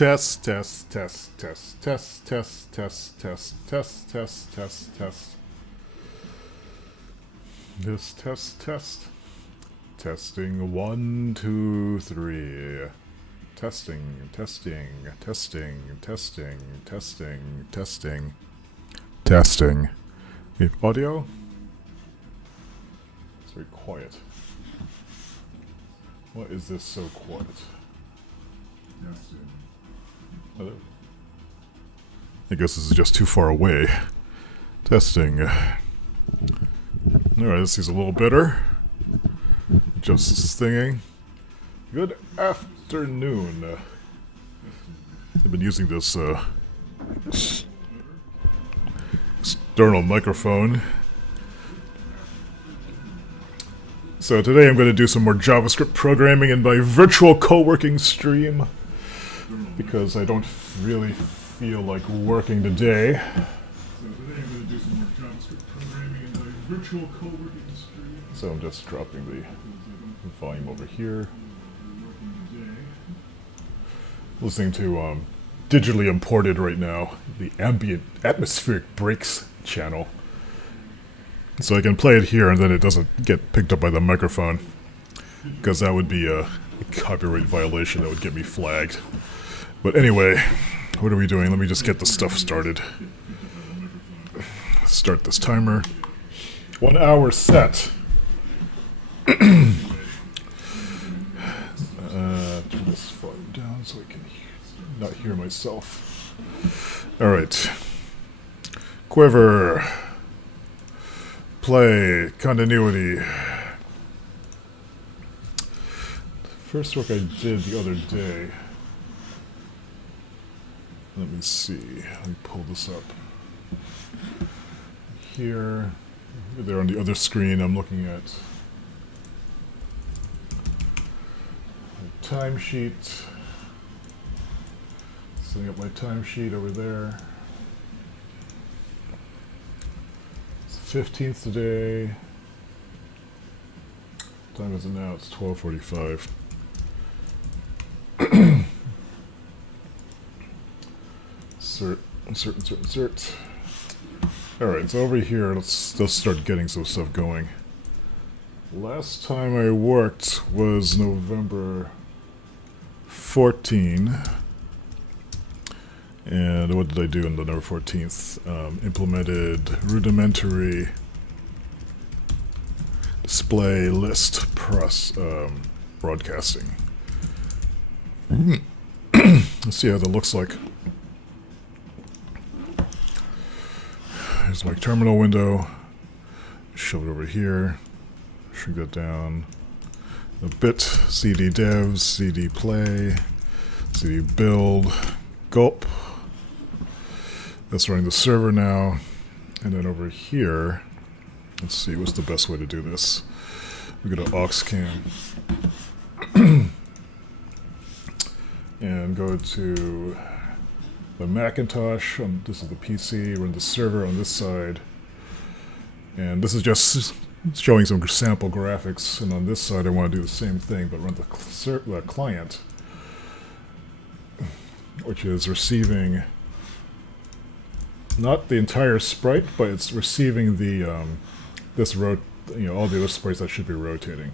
Test, test, test, test, test, test, test, test, test, test, test, test. This test. Testing 1, 2, 3. Testing. You have audio? It's very quiet. Why is this so quiet? Hello? I guess this is just too far away. Testing. Alright, this is a little better. Just singing. Good afternoon. I've been using this external microphone. So today I'm going to do some more JavaScript programming in my virtual co-working stream, because I don't really feel like working today. So today I'm going to do some more JavaScript programming in my virtual co-working stream. So I'm just dropping the volume over here. Listening to digitally imported right now, the ambient atmospheric breaks channel. So I can play it here and then it doesn't get picked up by the microphone, because that would be a copyright violation that would get me flagged. But anyway, what are we doing? Let me just get the stuff started. Start this timer. 1 hour set. Turn this volume down so I can not hear myself. Alright. Quiver. Play. Continuity. First work I did the other day. Let me see. Let me pull this up. Here. There on the other screen I'm looking at my timesheet. Setting up my timesheet over there. It's the 15th today. What time is it now? It's 12:45. Insert. Alright, so over here, let's start getting some stuff going. Last time I worked was November 14. And what did I do on November 14th? Implemented rudimentary display list broadcasting. Let's see how that looks like. Here's my terminal window. Shove it over here. Shrink that down a bit. CD dev, CD play, CD build, gulp. That's running the server now. And then over here, let's see, what's the best way to do this? We go to AuxCam. And go to the Macintosh. This is the PC. Run the server on this side. And this is just showing some sample graphics. And on this side, I want to do the same thing, but run the client, which is receiving not the entire sprite, but it's receiving the all the other sprites that should be rotating.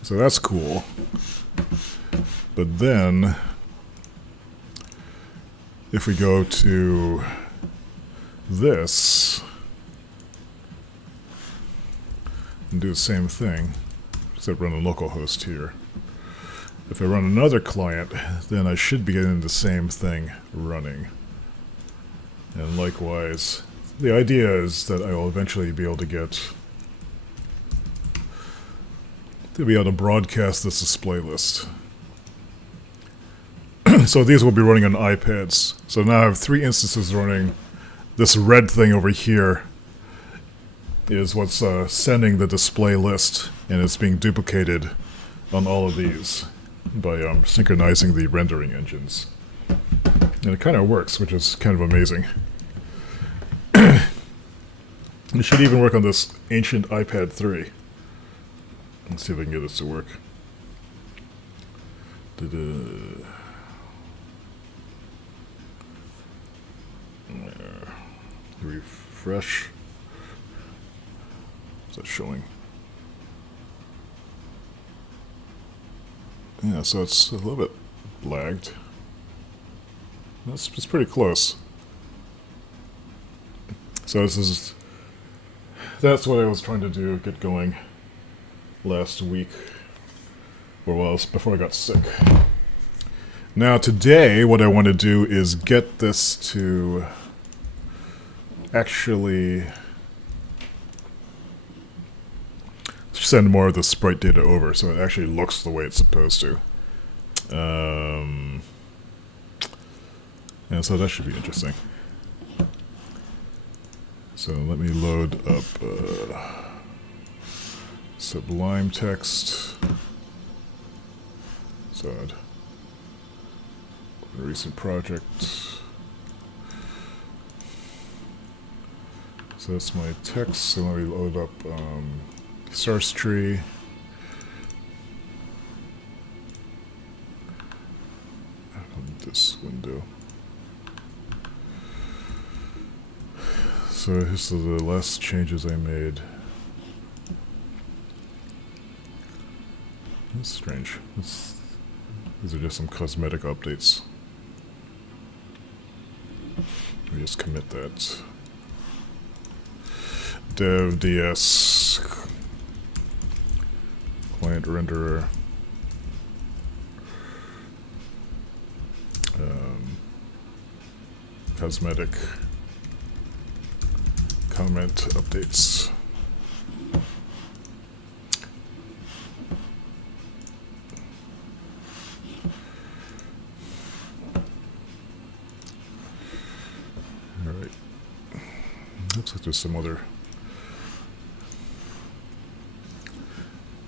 So that's cool. But then, if we go to this and do the same thing, except run a localhost here. If I run another client, then I should be getting the same thing running. And likewise, the idea is that I will eventually be able to broadcast this display list. So these will be running on iPads. So now I have 3 instances running. This red thing over here is what's sending the display list, and it's being duplicated on all of these by synchronizing the rendering engines. And it kind of works, which is kind of amazing. It should even work on this ancient iPad 3. Let's see if I can get this to work. Refresh. Is that showing? Yeah, so it's a little bit lagged. It's pretty close. So that's what I was trying to do, get going last week, or before I got sick. Now today, what I want to do is get this to actually send more of the sprite data over, so it actually looks the way it's supposed to. And so that should be interesting. So let me load up Sublime text. So a recent project. So that's my text. So let me load up source tree. Open this window. So here's the last changes I made. That's strange. These are just some cosmetic updates. We just commit that. Dev ds client renderer. Cosmetic comment updates. All right. Looks like there's some other.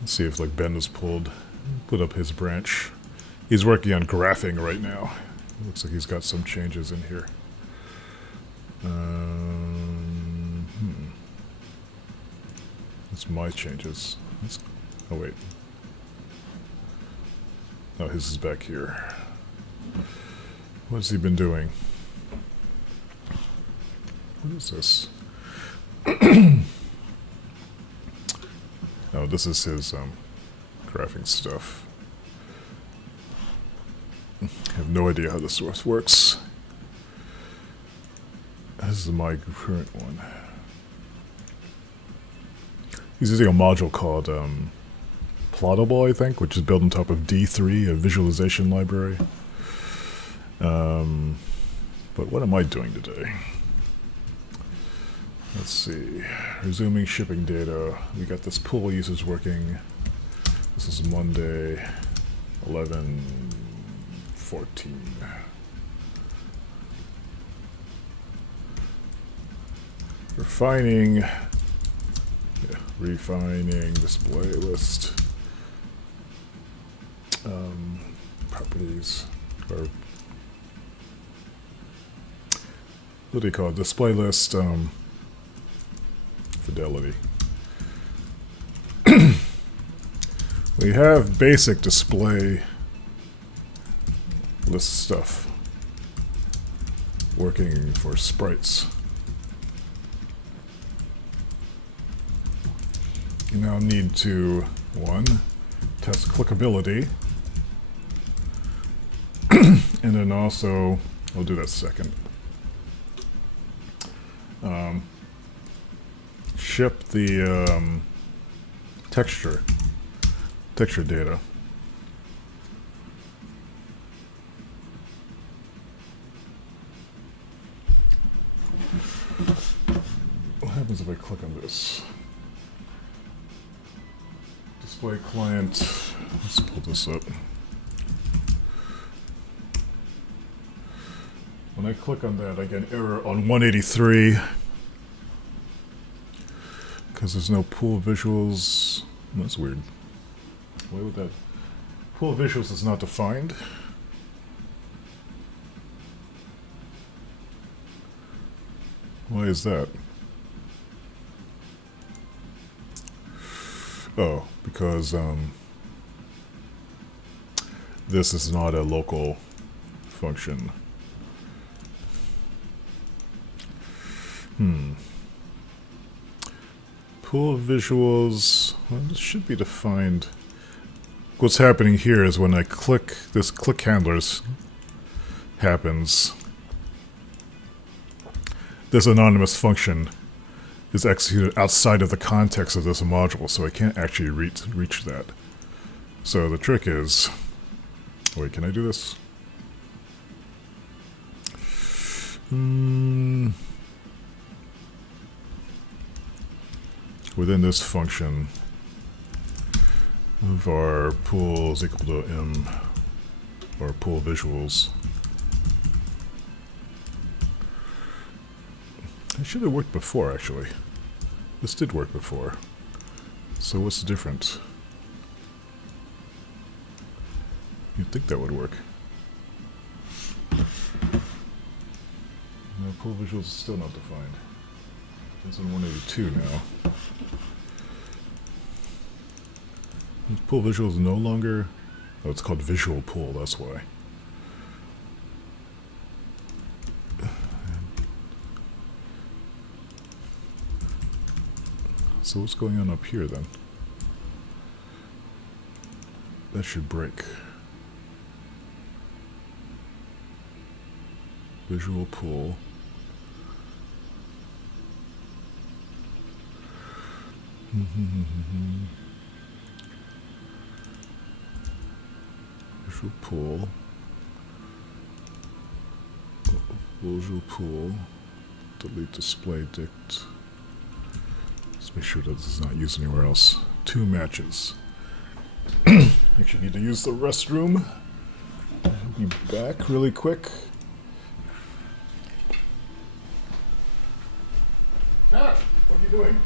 Let's see if like Ben has put up his branch. He's working on graphing right now. Looks like he's got some changes in here. That's my changes. Oh wait. Oh, his is back here. What's he been doing? What is this? Oh, this is his graphing stuff. I have no idea how this works. This is my current one. He's using a module called Plottable, I think, which is built on top of D3, a visualization library. But what am I doing today? Let's see. Resuming shipping data. We got this pool users working. This is Monday, 11/14. Refining display list. Properties, or what do you call it? Display list, fidelity. We have basic display list stuff working for sprites. You now need to, 1, test clickability, and then also, I'll do that second, ship the texture data. What happens if I click on this? Display client, let's pull this up. When I click on that, I get an error on 183 because there's no pool visuals. That's weird. Why would that? Pool visuals is not defined. Why is that? Oh, because this is not a local function. Pool visuals. Well, this should be defined. What's happening here is when I click, this click handlers happens. This anonymous function is executed outside of the context of this module, so I can't actually reach that. So the trick is, wait, can I do this? Within this function, var pool is equal to m, or pool visuals. It should have worked before, actually. This did work before. So what's the difference? You'd think that would work. No, pool visuals is still not defined. It's in 182 now. Pool visuals no longer... Oh, it's called visual pool, that's why. So what's going on up here then? That should break. Visual pool. Visual pool. Visual pool. Delete display dict. Let's make sure that this is not used anywhere else. 2 matches. Actually need to use the restroom. I'll be back really quick. Matt, what are you doing?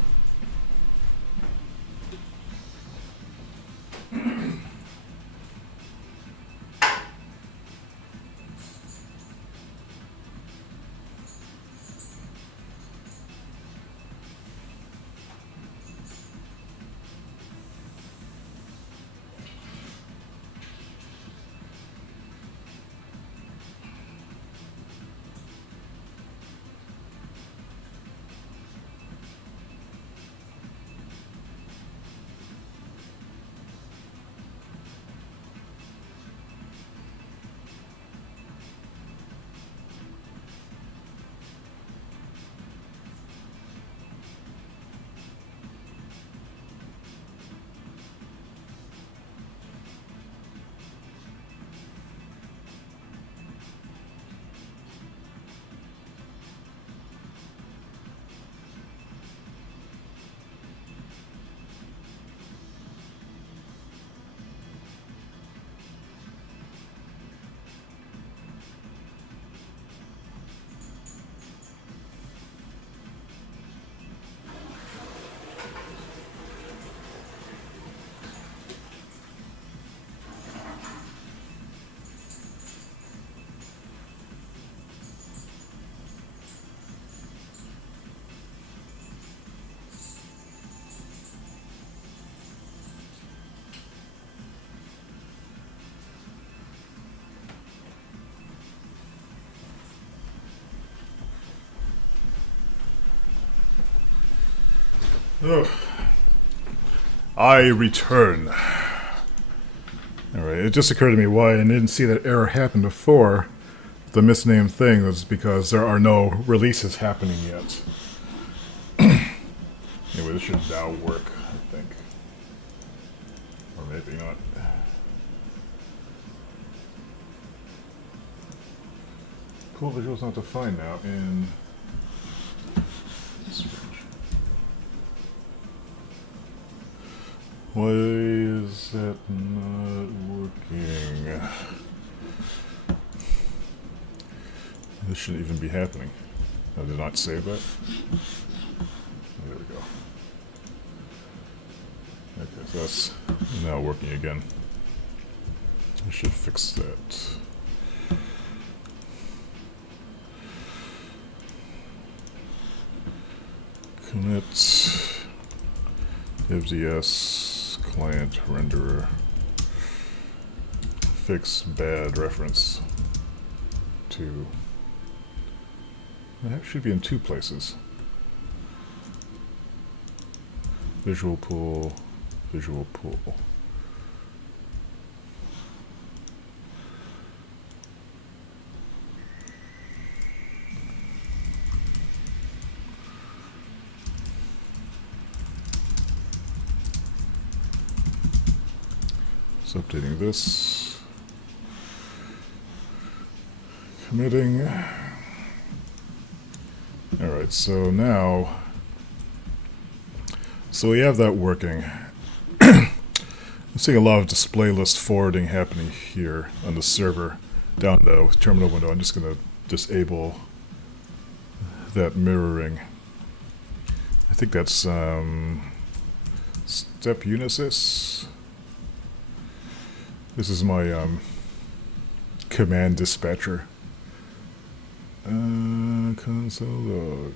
Ugh. I return. Alright, it just occurred to me why I didn't see that error happen before. The misnamed thing was because there are no releases happening yet. Anyway, this should now work, I think. Or maybe not. Pool visual's not defined now in... Why is that not working? This shouldn't even be happening. I did not save that. Oh, there we go. Okay, so that's now working again. I should fix that. Commit divds client renderer fix bad reference to. That should be in 2 places. Visual pool, visual pool. So updating this. Committing. Alright, so now, so we have that working. I'm seeing a lot of display list forwarding happening here on the server down the terminal window. I'm just going to disable that mirroring. I think that's step unisys. This is my command dispatcher. Console log.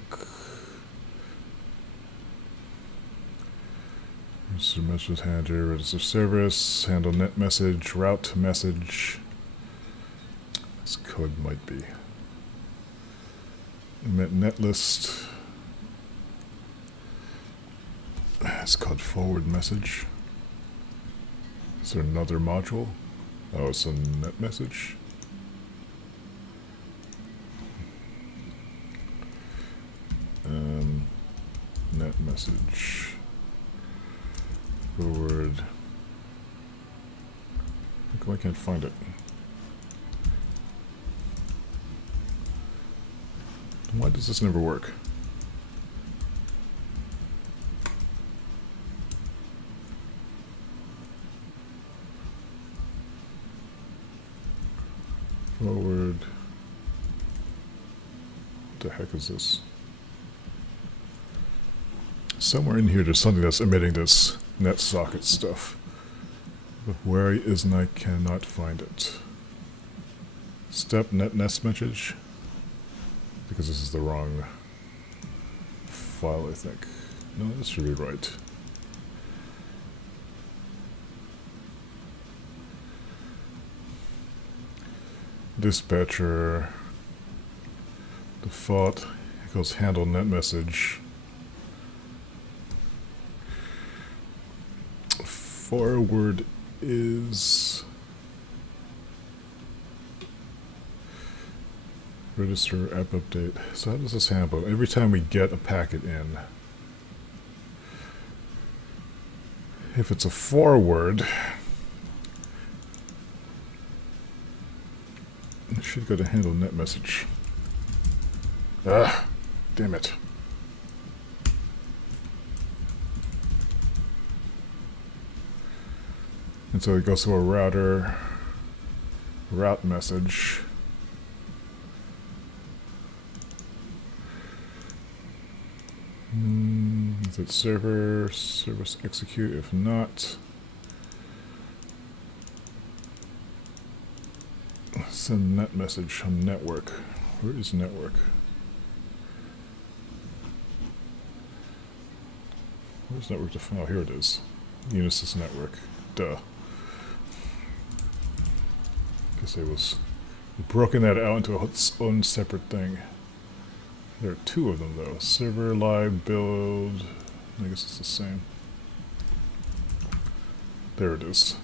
Register message handler, register service, handle net message, route to message. This code might be. Emit net list. It's called forward message. Is there another module? Oh, it's a net message. Net message. Forward. How come I can't find it? Why does this never work? Forward. What the heck is this? Somewhere in here there's something that's emitting this NetSocket stuff. But where it is, and I cannot find it. Step net nest message. Because this is the wrong file, I think. No, this should be right. Dispatcher. Default equals handle net message. Forward is register app update. So how does this happen? Every time we get a packet in, if it's a forward, it should go to handle net message. Ah, damn it. And so it goes to a router, route message. Is it server, service execute? If not, send net message on network. Where is network? Where's network defined? Oh, here it is. Unisys network. Duh. Guess I was broken that out into its own separate thing. There are two of them though. Server, live, build. I guess it's the same. There it is.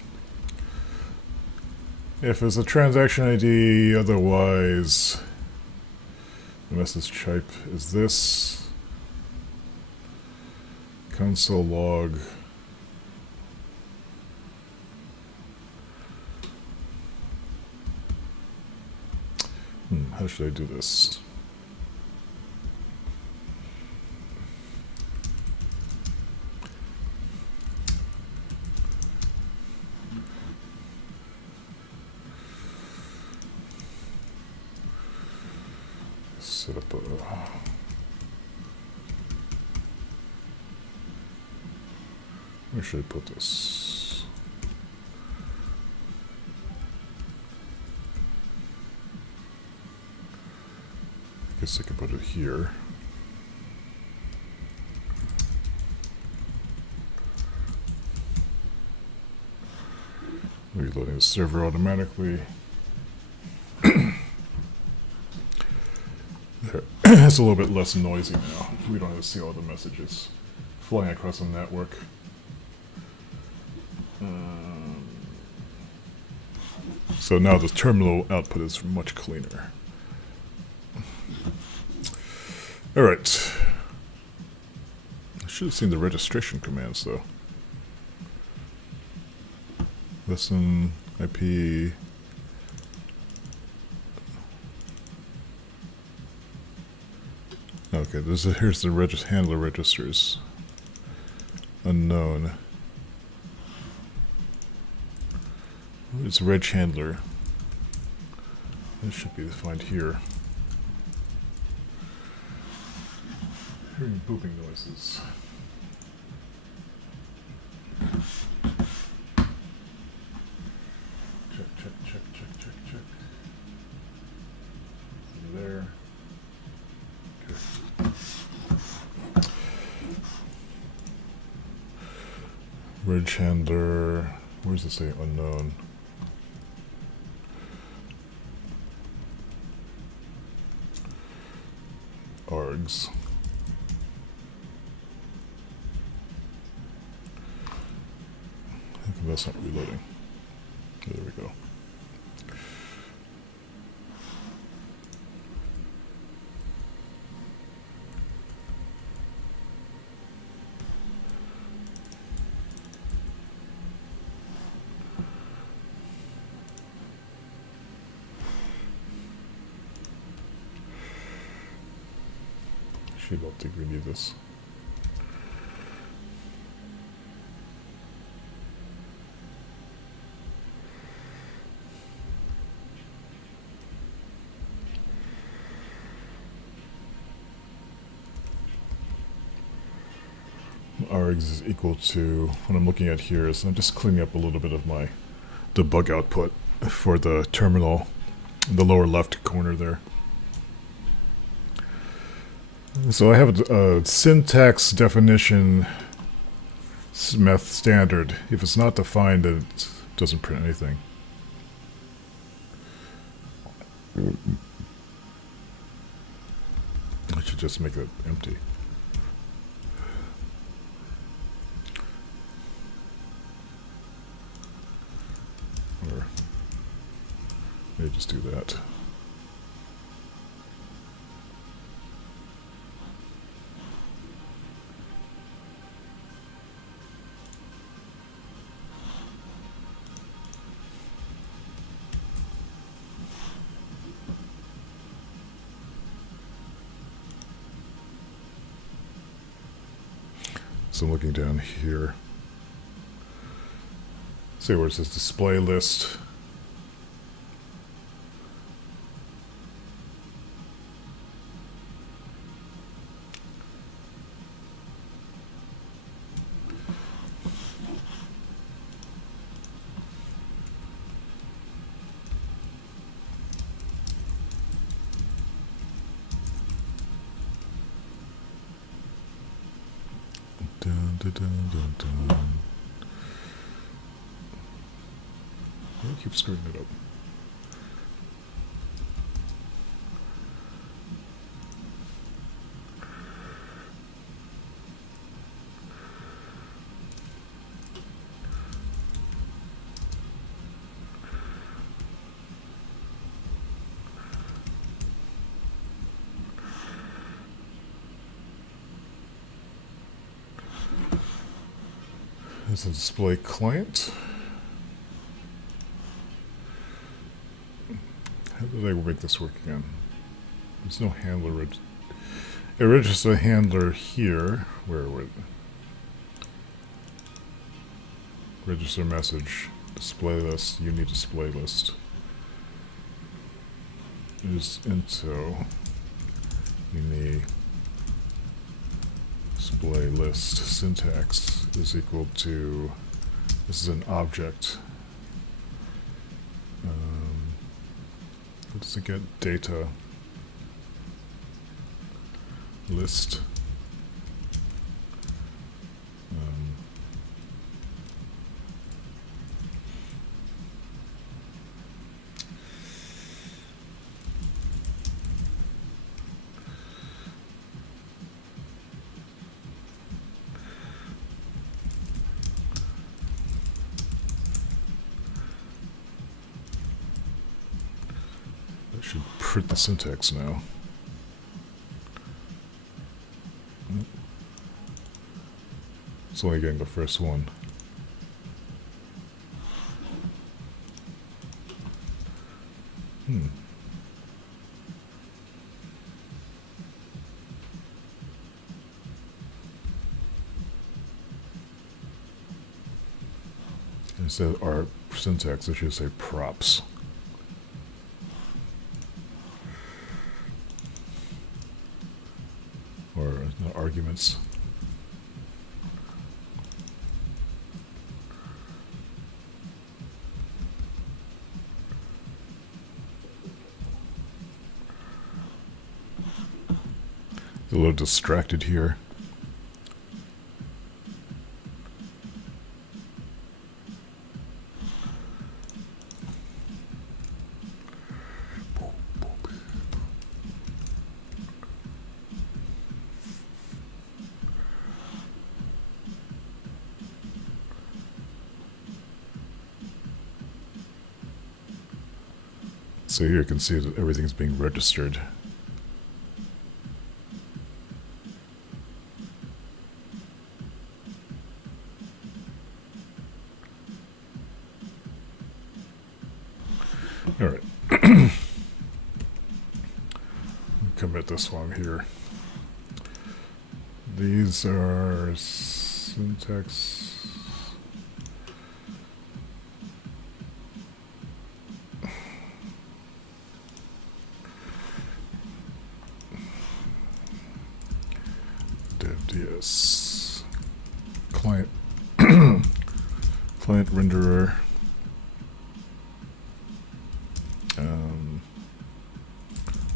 If it's a transaction ID, otherwise the message type is this. Console log. How should I do this? Set up a... Where should I put this? I guess I could put it here. Reloading the server automatically. There. It's a little bit less noisy now. We don't have to see all the messages flying across the network. So now the terminal output is much cleaner. Alright. I should have seen the registration commands though. Listen, IP. Okay, here's the handler registers. Unknown. It's reg handler. This should be defined here. Hearing booping noises. Check. There. Okay. Reg handler. Where does it say unknown? Args. That's not reloading. There we go. Actually, I don't think we need this. Args is equal to, what I'm looking at here is I'm just cleaning up a little bit of my debug output for the terminal in the lower left corner there. So I have a syntax definition meth standard. If it's not defined, it doesn't print anything. I should just make it empty. Or maybe just do that. So I'm looking down here. See where it says display list. Dun, dun, dun, dun, dun. Why do I keep screwing it up? There's a display client. How did I make this work again? There's no handler. It registers a handler here. Where would register message? Display list. You need display list. Is into uni display list syntax is equal to, this is an object. What does it get? Data list. Should print the syntax now. It's only getting the first one. Instead of our syntax, it should say props. Or arguments. A little distracted here. So here you can see that everything's being registered. All right. Commit this one here. These are syntax. Dev.ds. Client. Client renderer.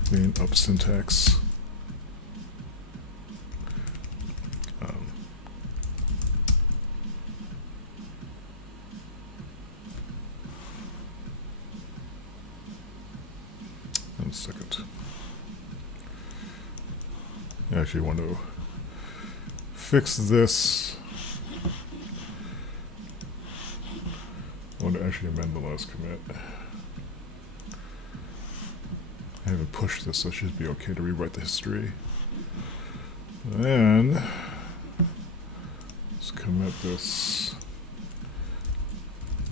Clean up syntax. One second. I actually want to fix this. I want to actually amend the last commit. I haven't pushed this, so it should be okay to rewrite the history. Then let's commit this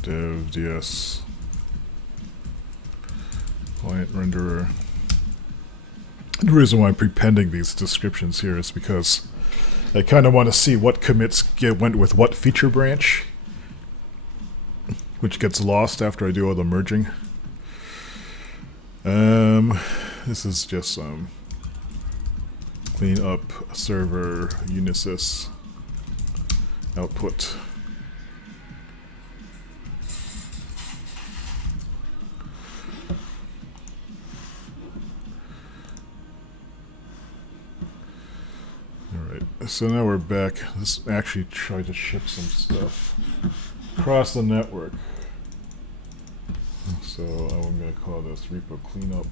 dev.ds client renderer. The reason why I'm prepending these descriptions here is because I kind of want to see what commits went with what feature branch, which gets lost after I do all the merging. This is just clean up server unisys output. Alright, so now we're back. Let's actually try to ship some stuff across the network. So I'm going to call this repo cleanup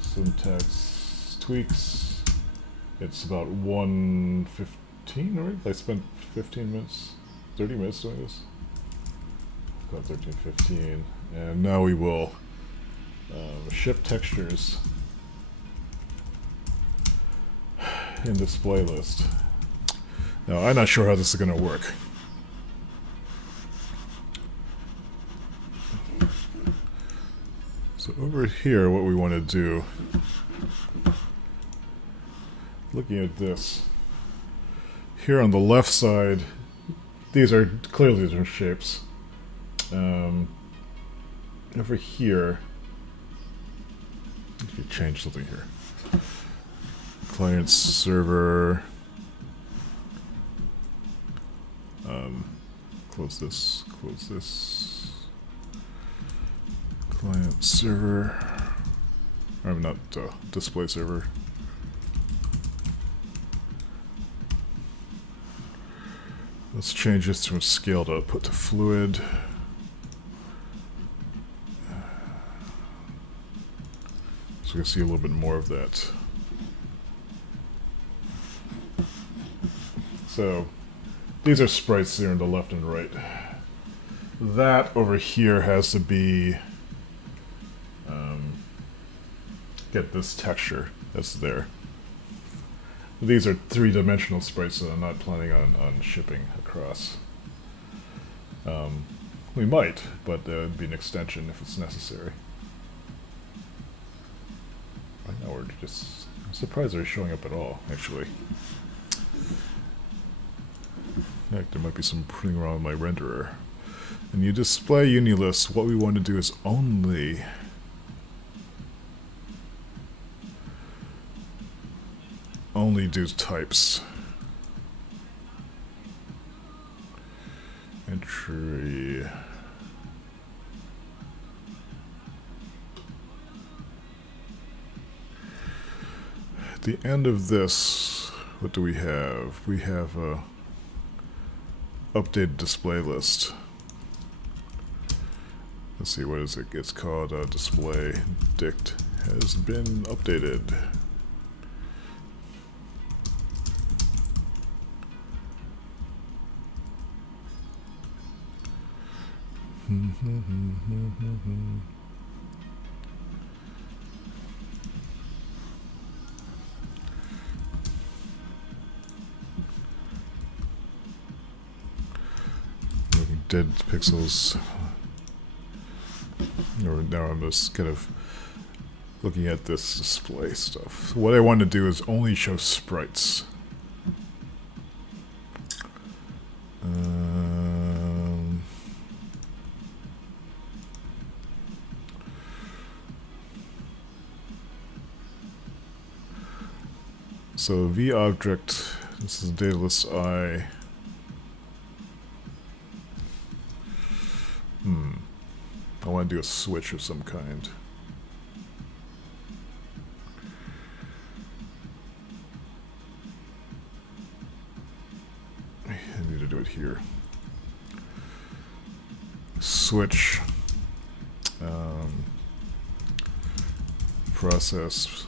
syntax tweaks. It's about 1:15, right? I spent 15 minutes, 30 minutes doing this. About 13:15, and now we will ship textures in display list. Now I'm not sure how this is going to work. So over here, what we want to do, looking at this, here on the left side, these are clearly different shapes. Over here, let me change something here. Client server, close this, close this. Client server, I'm not display server. Let's change this from scaled output to fluid. So we can see a little bit more of that. So these are sprites here on the left and right. That over here has to be get this texture that's there. These are three-dimensional sprites that I'm not planning on shipping across. We might, but there would be an extension if it's necessary. Right now we're just... I'm surprised they're showing up at all, actually. In fact, there might be some printing wrong with my renderer. And you display unilist, what we want to do is only do types. Entry. At the end of this, what do we have? We have a updated display list. Let's see, what is it? It's called display dict has been updated. Dead pixels. Now I'm just kind of looking at this display stuff. What I want to do is only show sprites. So vObject, this is data list I. I want to do a switch of some kind. I need to do it here. Switch. Process.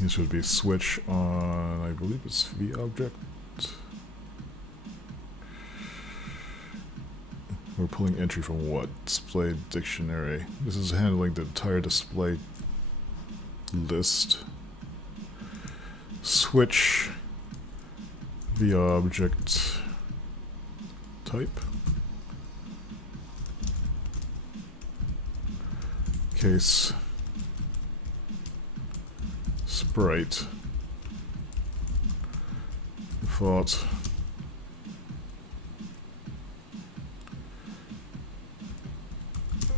This would be switch on, I believe it's vObject. We're pulling entry from what? Display dictionary. This is handling the entire display list. Switch vObject type. Case sprite default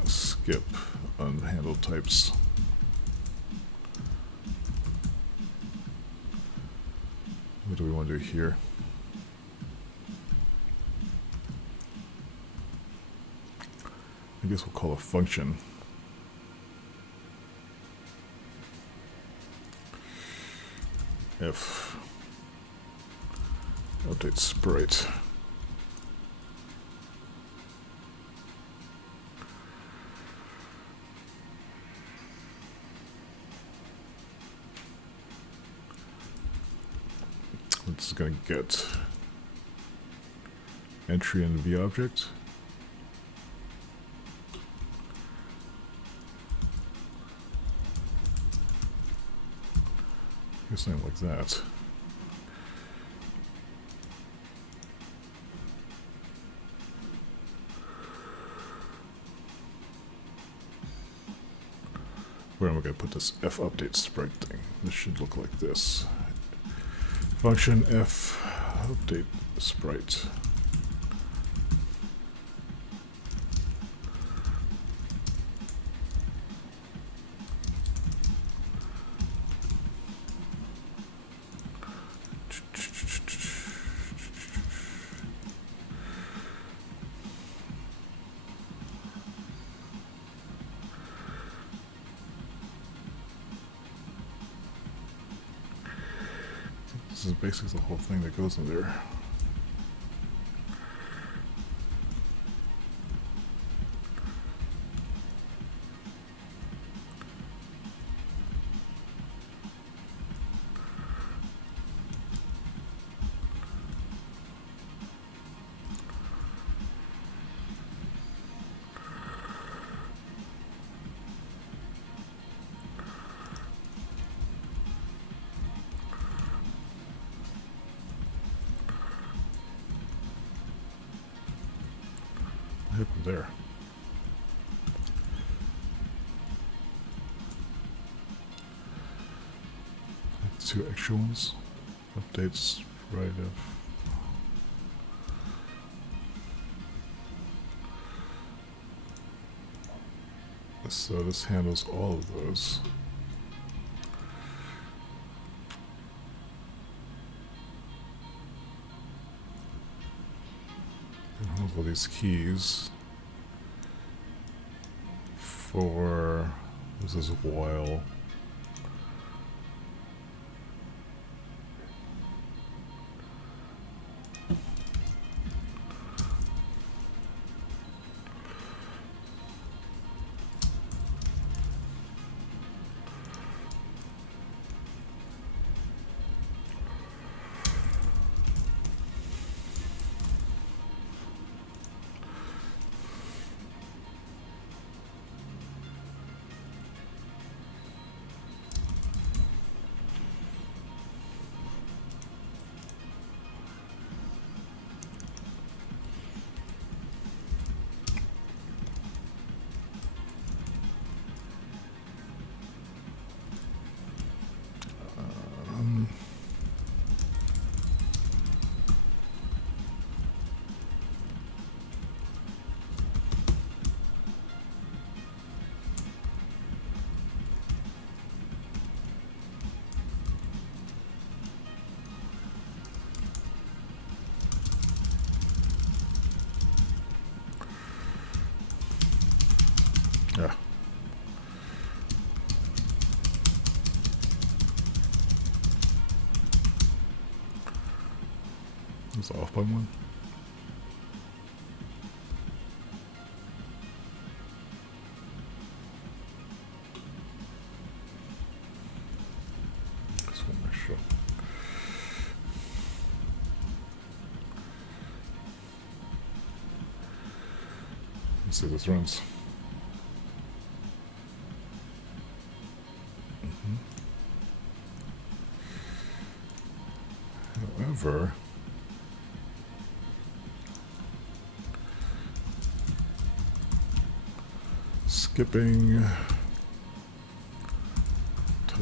skip unhandled types. What do we want to do here? I guess we'll call a function. If update sprite. It's going to get entry in vObject. Something like that. Where am I going to put this f update sprite thing? This should look like this. Function f update sprite. This is basically the whole thing that goes in there. there. Two extra ones. Updates right of. So this handles all of those. It holds all these keys for, this is while. Yeah. It's off by one. This one I show. Let's see if this runs. However, skipping type.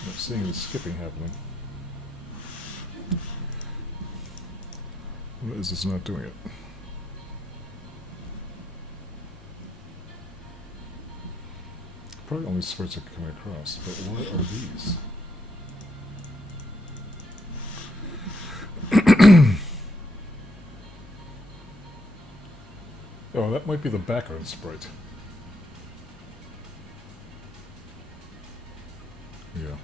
I'm not seeing the skipping happening. What is this not doing it? Probably only sprites are coming across, but what are these? Oh, that might be the background sprite. Yeah.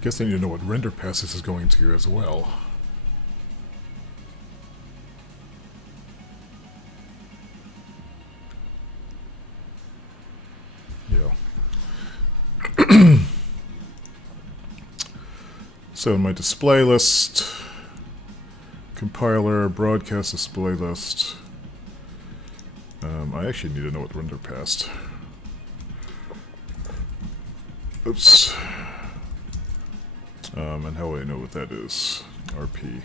Guess I need to know what render pass this is going to as well. Yeah. So in my display list, compiler, broadcast display list, I actually need to know what render passed. Oops. And how would I know what that is? RP.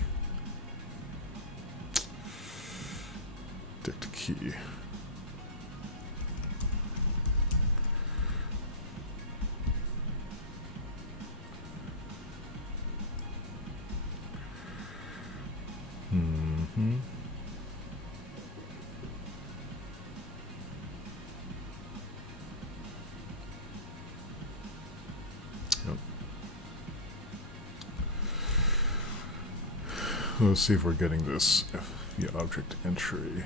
Dict key. Yep. Let's see if we're getting this via object entry.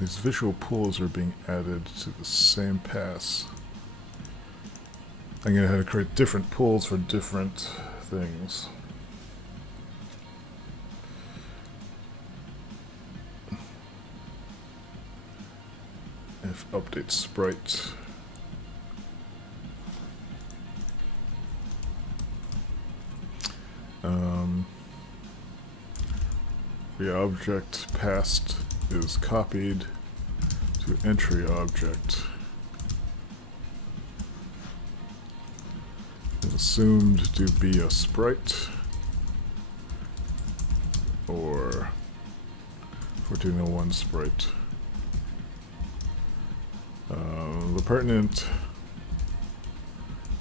These visual pools are being added to the same pass. I'm going to have to create different pools for different things. If update sprite. The object passed is copied to entry object. Is assumed to be a sprite or 1401 sprite. The pertinent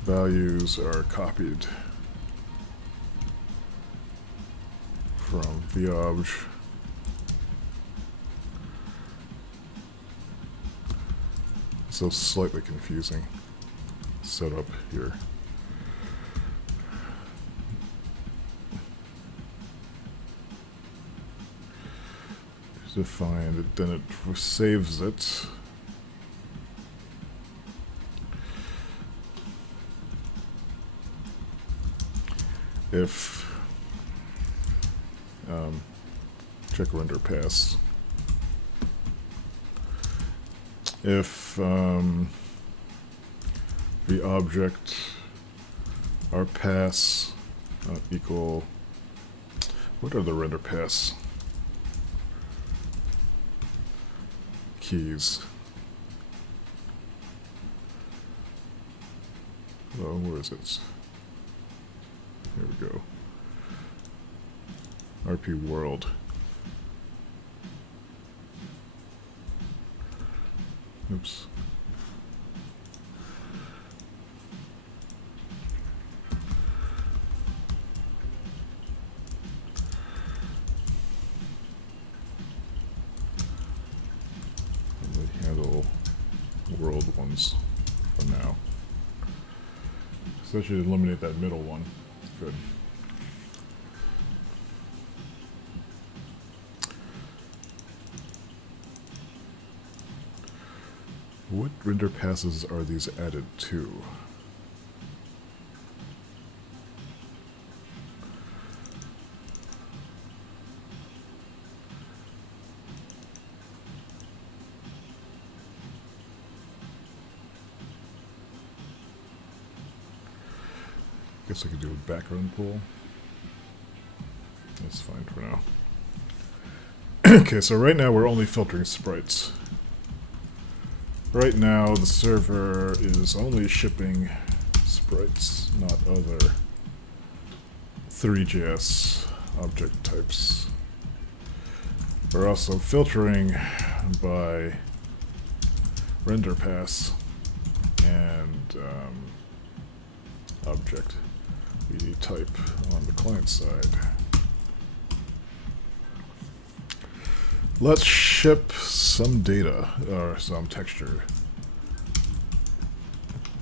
values are copied from vobj. So slightly confusing setup here. Define it, then it saves it. If check render pass. If the object our pass equal, what are the render pass keys? Oh, where is it? Here we go. RP world. Oops. Handle world ones for now. So that should eliminate that middle one. Good. What render passes are these added to? Guess I could do a background pool. That's fine for now. Okay, so right now we're only filtering sprites. Right now the server is only shipping sprites, not other 3JS object types. We're also filtering by render pass and object type on the client side. Let's ship some data, or some texture.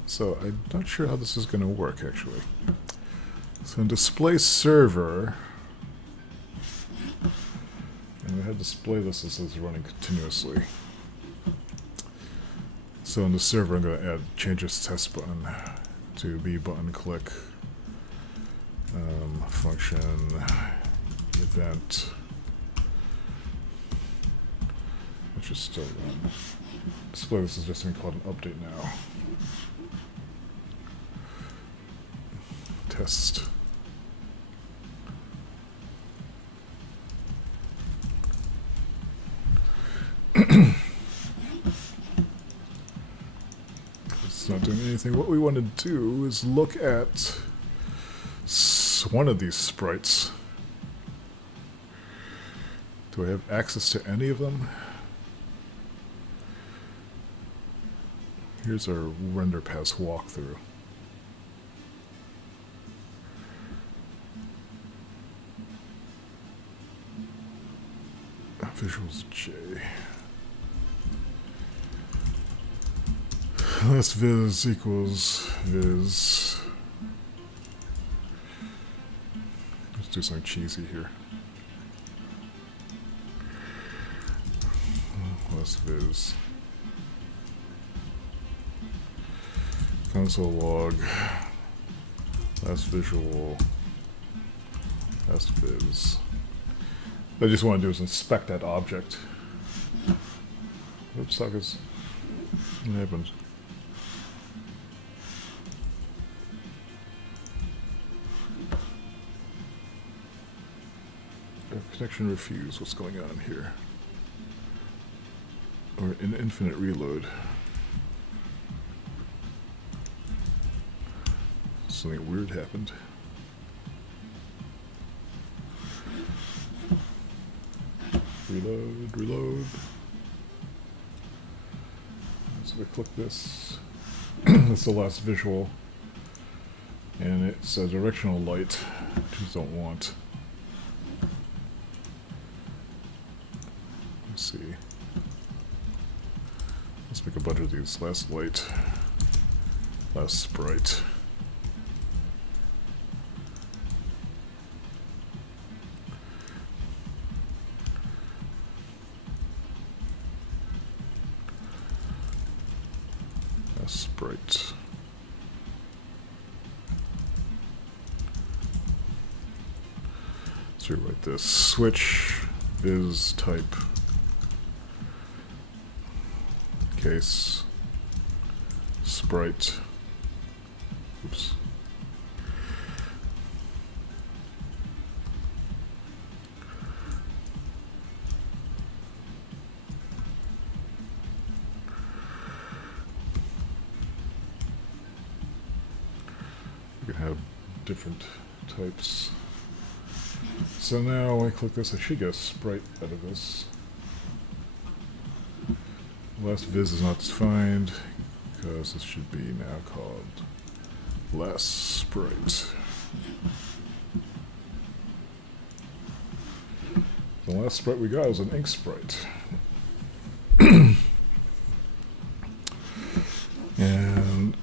So I'm not sure how this is going to work, actually. So in display server, and we had display this as it's running continuously. So in the server, I'm going to change this test button to be button click function event. Which is still run. Display this is just going to be called an update now. Test. It's not doing anything. What we want to do is look at one of these sprites. Do I have access to any of them? Here's our render pass walkthrough. Visuals J. Less viz equals viz. Let's do something cheesy here. Less viz. Console log. Less visual. Less viz. What I just want to do is inspect that object. Oops, suckers. What happened? Connection refused. What's going on here? Or an infinite reload. Something weird happened. Reload, reload. So we click this. That's the last visual. And it's a directional light, which we don't want. Let's see. Let's make a bunch of these. Last light. Last sprite. Last sprite. Let's rewrite this. Switch is type. Case. Sprite. Oops. We can have different types. So now when I click this, I should get a sprite out of this. Last viz is not defined because this should be now called last sprite. The last sprite we got was an ink sprite. And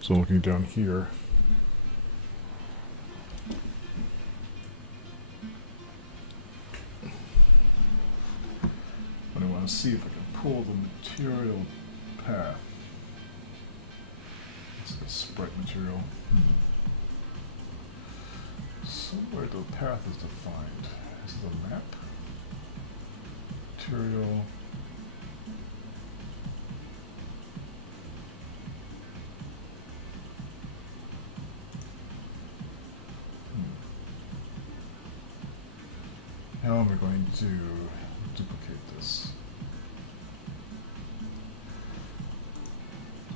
so looking down here, see if I can pull the material path. This is sprite material. Somewhere the path is defined. This is a map. Material. How am I going to duplicate this?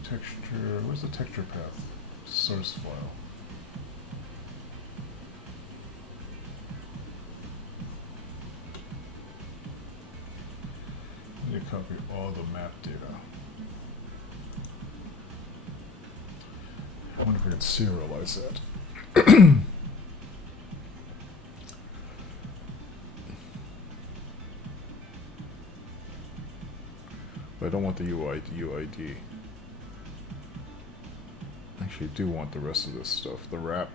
Texture, where's the texture path? Source file. I need to copy all the map data. I wonder if I can serialize that. But I don't want the UID. Actually do want the rest of this stuff. The wrap.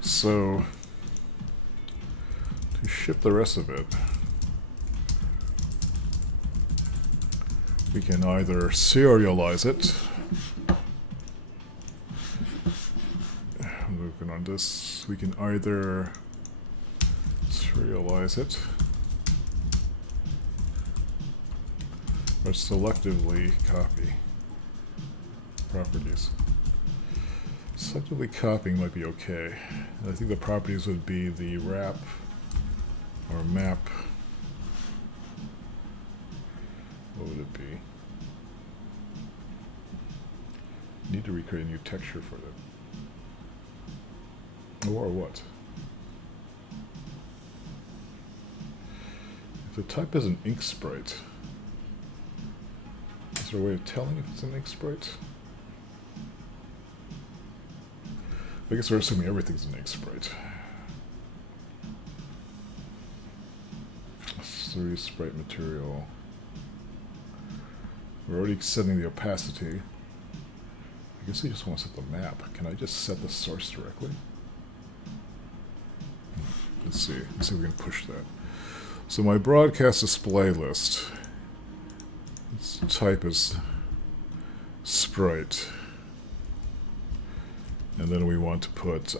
So to ship the rest of it, we can either serialize it. I'm looking on this. We can either serialize it or selectively copy properties. Selectively copying might be okay. I think the properties would be the wrap or map. What would it be? Need to recreate a new texture for that. Or what? If the type is an ink sprite, is there a way of telling if it's an ink sprite? I guess we're assuming everything's an ink sprite. 3 sprite material. We're already setting the opacity. I guess I just want to set the map. Can I just set the source directly? Let's see. Let's see if we can push that. So my broadcast display list. Its type is sprite. And then we want to put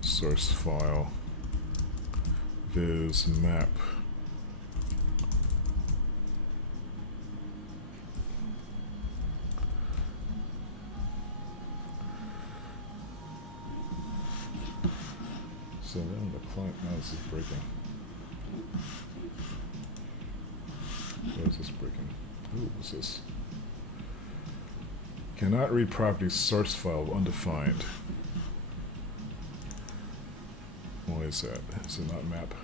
source file viz map. So then the client mouse is breaking. Where is this breaking? Ooh, what's this? Cannot read properties source file undefined. Why is that? Is it not map?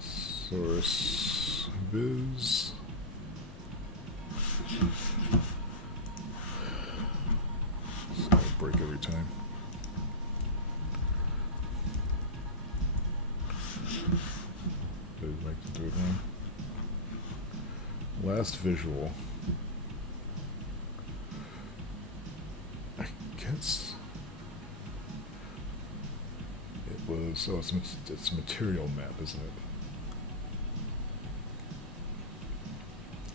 Source viz. It's gonna break every time. I'd like to do it now. Last visual. I guess it was. Oh, it's material map, isn't it?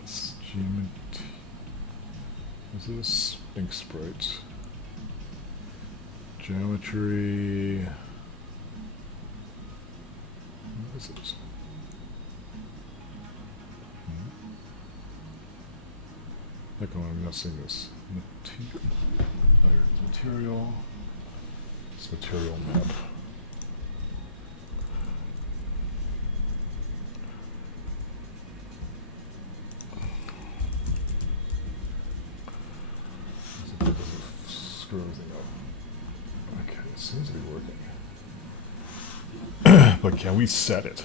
It's geometry. Is this ink sprites? Geometry. What is it? How come I'm not seeing this? Material. It's material map. It doesn't screw everything up. Okay, it seems to be working. But can we set it?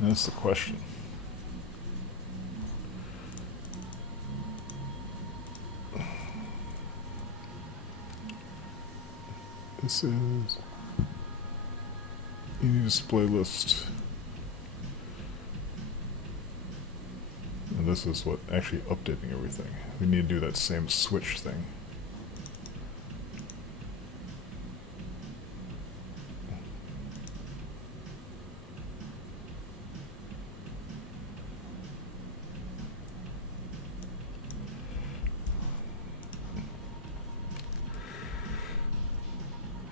That's the question. This is any display list. And this is what actually updating everything. We need to do that same switch thing.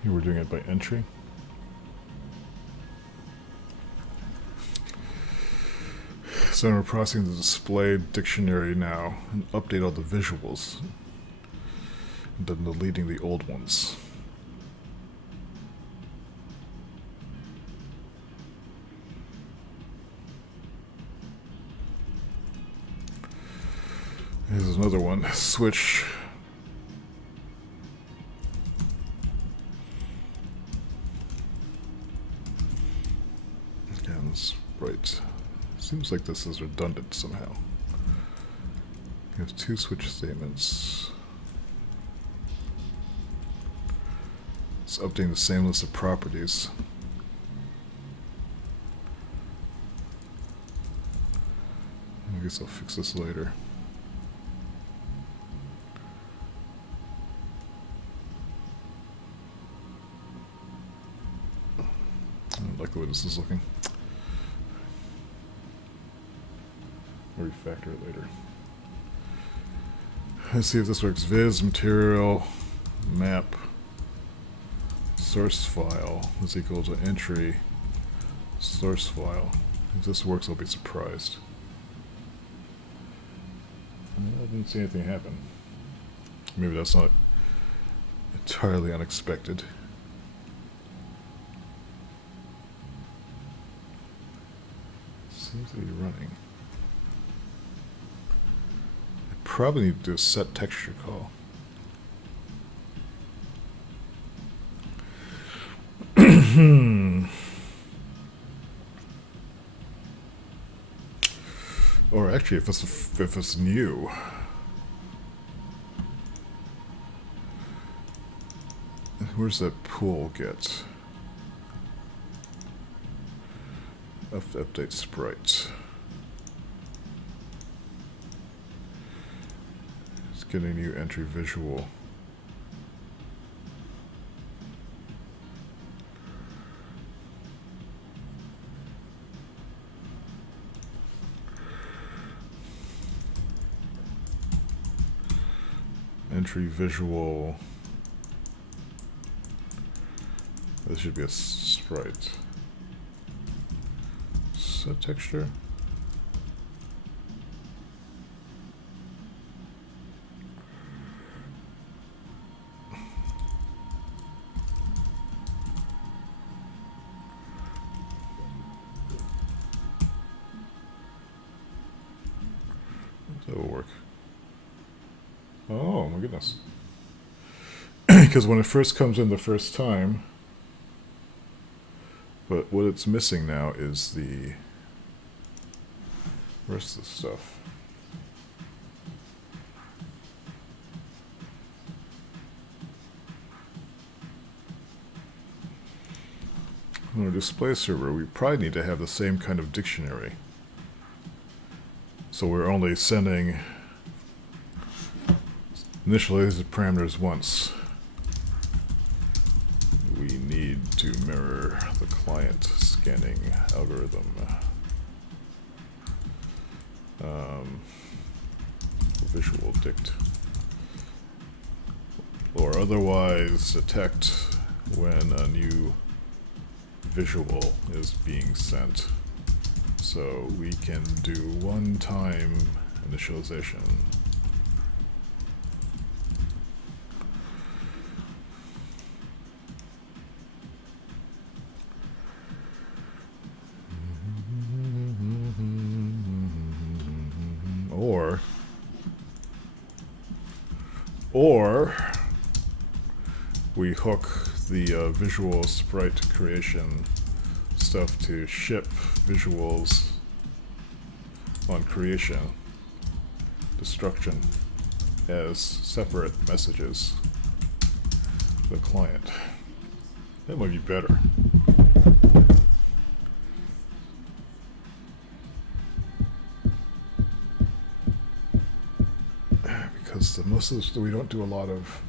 Here we're doing it by entry. So we're processing the display dictionary now and update all the visuals, and then deleting the old ones. Here's another one. Switch. Right. Seems like this is redundant somehow. We have two switch statements. It's updating the same list of properties. I guess I'll fix this later. I don't like the way this is looking. I'll refactor it later. Let's see if this works. Viz material map source file is equal to entry source file. If this works, I'll be surprised. I didn't see anything happen. Maybe that's not entirely unexpected. Seems to be running. I probably need to do a set texture call. Or actually, if it's new, where's that pool get? Update sprites. Let's get a new entry visual. Entry visual. This should be a sprite. Set texture. That will work. Oh my goodness. Because when it first comes in the first time, but what it's missing now is the rest of the stuff. On our display server, we probably need to have the same kind of dictionary. So we're only sending initialize parameters once. We need to mirror the client scanning algorithm. Visual dict. Or otherwise detect when a new visual is being sent. So we can do one-time initialization. Or we hook the visual sprite creation stuff to ship visuals on creation destruction as separate messages to the client. That might be better. Because most of this, we don't do a lot of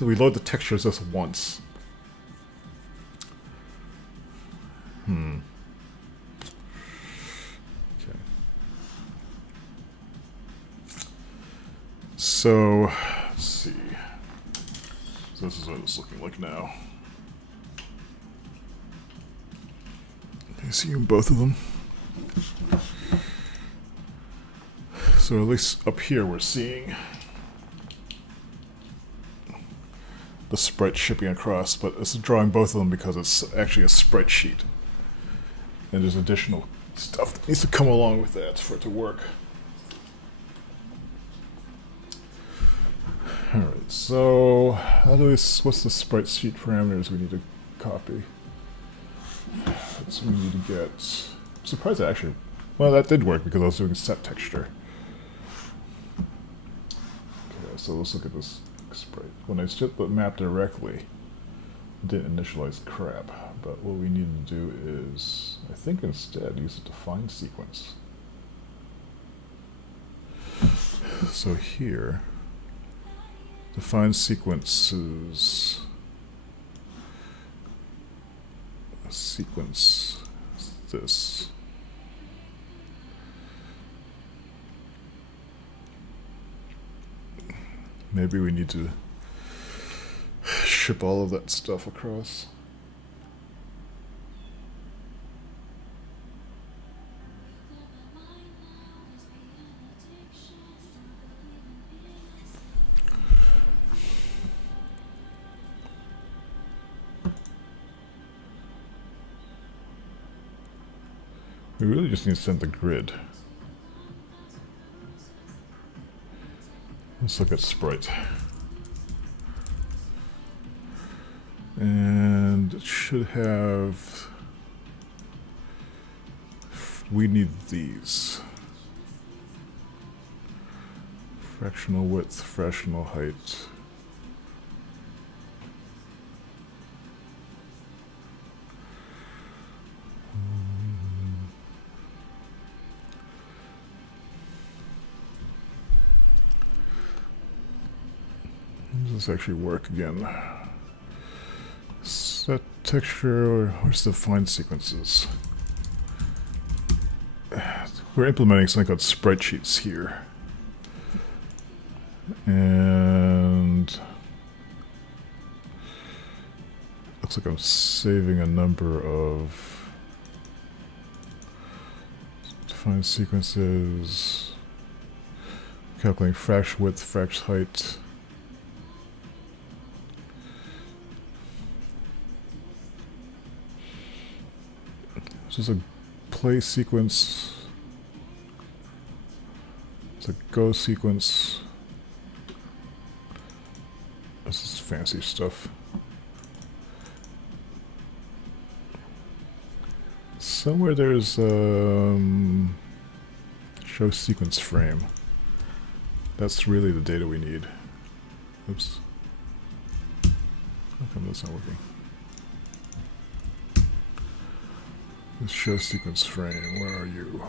we load the textures just once. Okay. So let's see. So this is what it's looking like now. Can you see both of them? So at least up here we're seeing the sprite shipping across, but it's drawing both of them because it's actually a sprite sheet. And there's additional stuff that needs to come along with that for it to work. Alright, so how do we, what's the sprite sheet parameters we need to copy? So we need to get, I'm surprised that actually, well that did work because I was doing set texture. Okay, so let's look at this sprite. When I set the map directly, it didn't initialize crap, but what we need to do is, I think instead, use a define sequence. So here, define sequences, a sequence is this. Maybe we need to ship all of that stuff across. We really just need to send the grid. Let's look at sprite. And it should have, we need these. Fractional width, fractional height. Does this actually work again? Set texture, where's the define sequences? We're implementing something called sprite sheets here. And looks like I'm saving a number of define sequences, calculating fraction width, fraction height. This is a play sequence. It's a go sequence. This is fancy stuff. Somewhere there's show sequence frame. That's really the data we need. Oops. How come that's not working? This show sequence frame, where are you?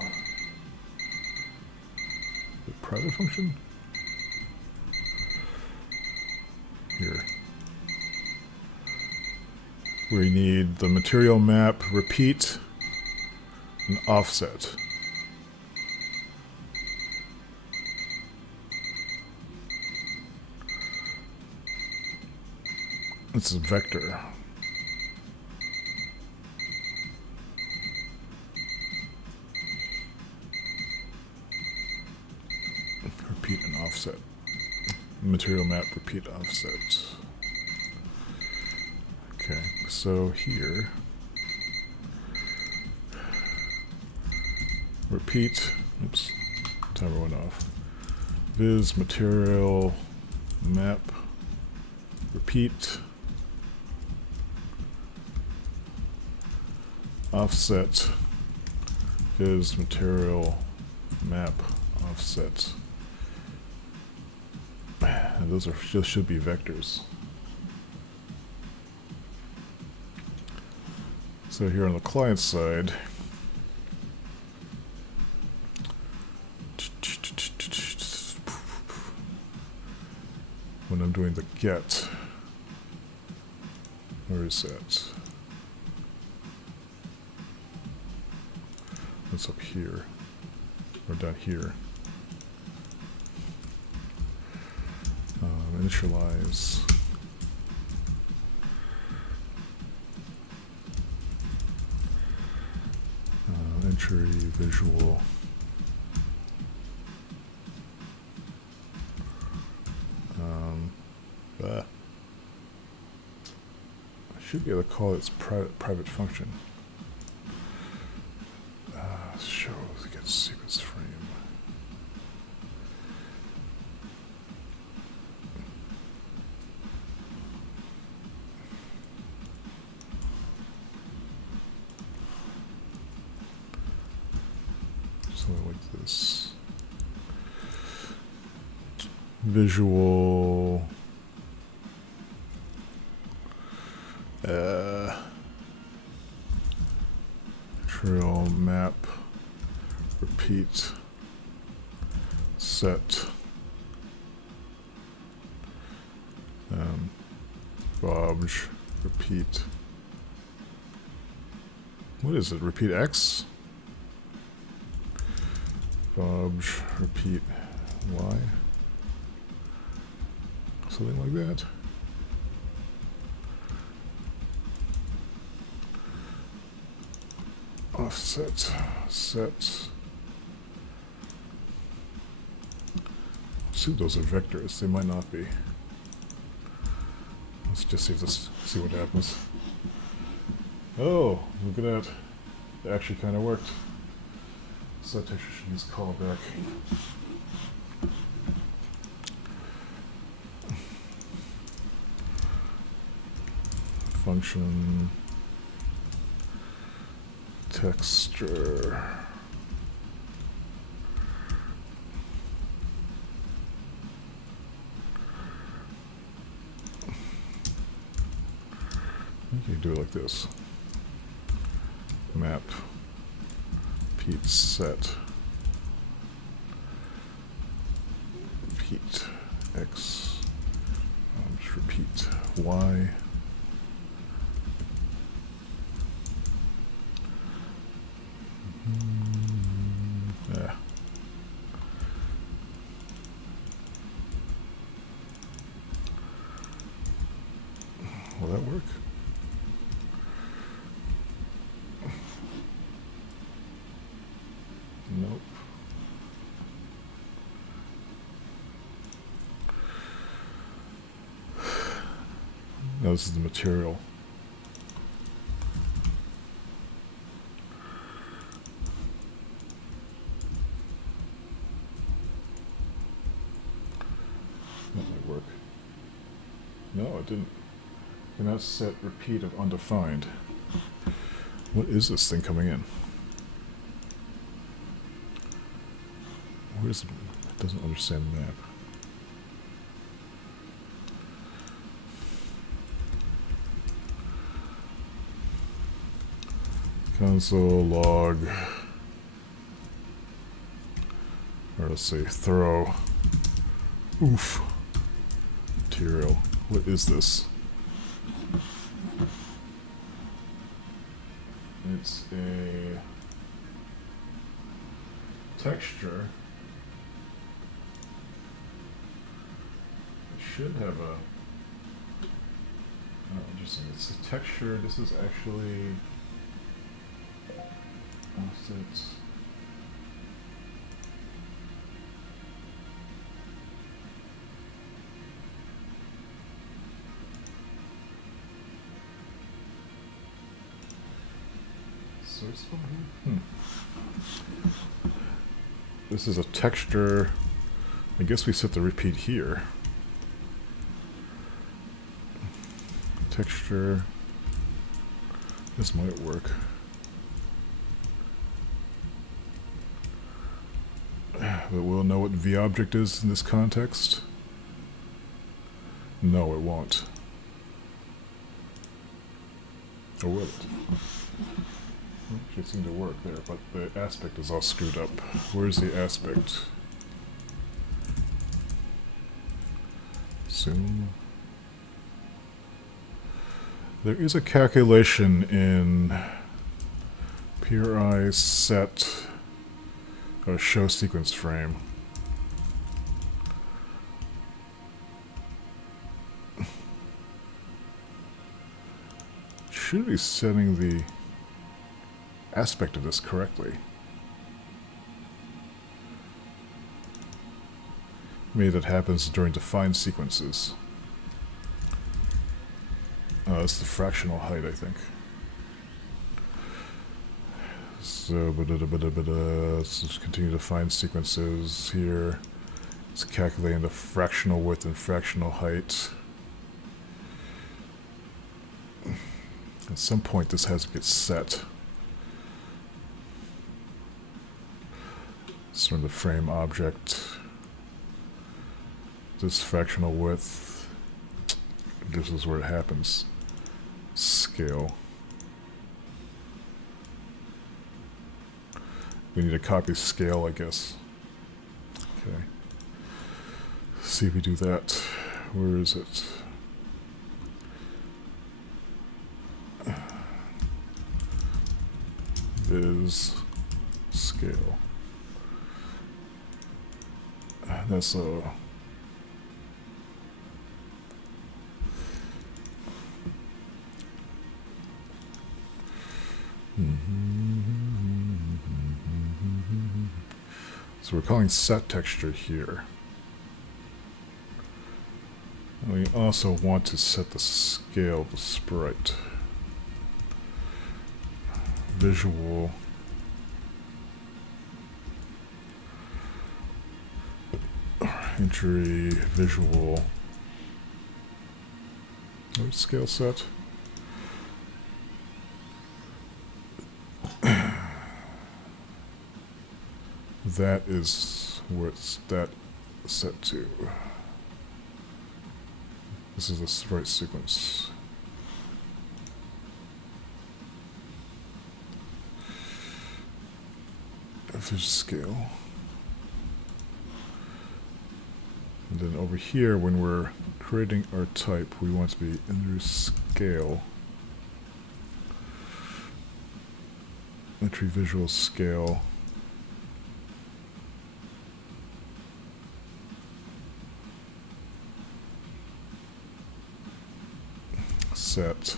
The private function? Here. We need the material map, repeat, and offset. It's a vector. Repeat and offset. Material map, repeat, offset. Okay, so here, repeat, oops, timer went off. Viz material map, repeat, offset, viz material map, offset. And those should be vectors. So here on the client side, when I'm doing the get, where is that? That's up here, or down here. Initialize. Entry visual. I should be able to call its private function. Show get sequence frame. Like this. Visual. Trail map. Repeat. Set. Bobge. Repeat. What is it? Repeat X? Bobge, repeat Y, something like that. Offset, set. See, those are vectors. They might not be. Let's just see what happens. Oh, look at that. It actually kind of worked. Citation should use callback. Function texture. You can do it like this. Map. Repeat set. Repeat X. Just repeat Y. Yeah. this is the material. That might work. No, it didn't. Cannot set repeat of undefined. What is this thing coming in? Where's it? It doesn't understand the map. Console log. Or let's say throw. Oof. Material. What is this? It's a texture. It should have a. Oh, interesting. It's a texture. This is actually. What's it? Source file here? This is a texture. I guess we set the repeat here. Texture. This might work. But we'll know what vObject is in this context. No, it won't. Or will it? Actually, it seemed to work there, but the aspect is all screwed up. Where's the aspect? Zoom. There is a calculation in PRI set or show sequence frame. Should be setting the aspect of this correctly. Maybe that happens during defined sequences. That's the fractional height, I think. So, let's just continue to find sequences here. It's calculating the fractional width and fractional height. At some point, this has to get set. It's from the frame object. This fractional width. This is where it happens. Scale. We need to copy scale, I guess. Okay. See if we do that. Where is it? Viz scale. That's a so we're calling set texture here. And we also want to set the scale of the sprite. Visual. Entry visual. Where's scale set? That is where it's that set to. This is the sprite sequence. If there's scale. And then over here, when we're creating our type, we want to be under scale. Entry visual scale. Set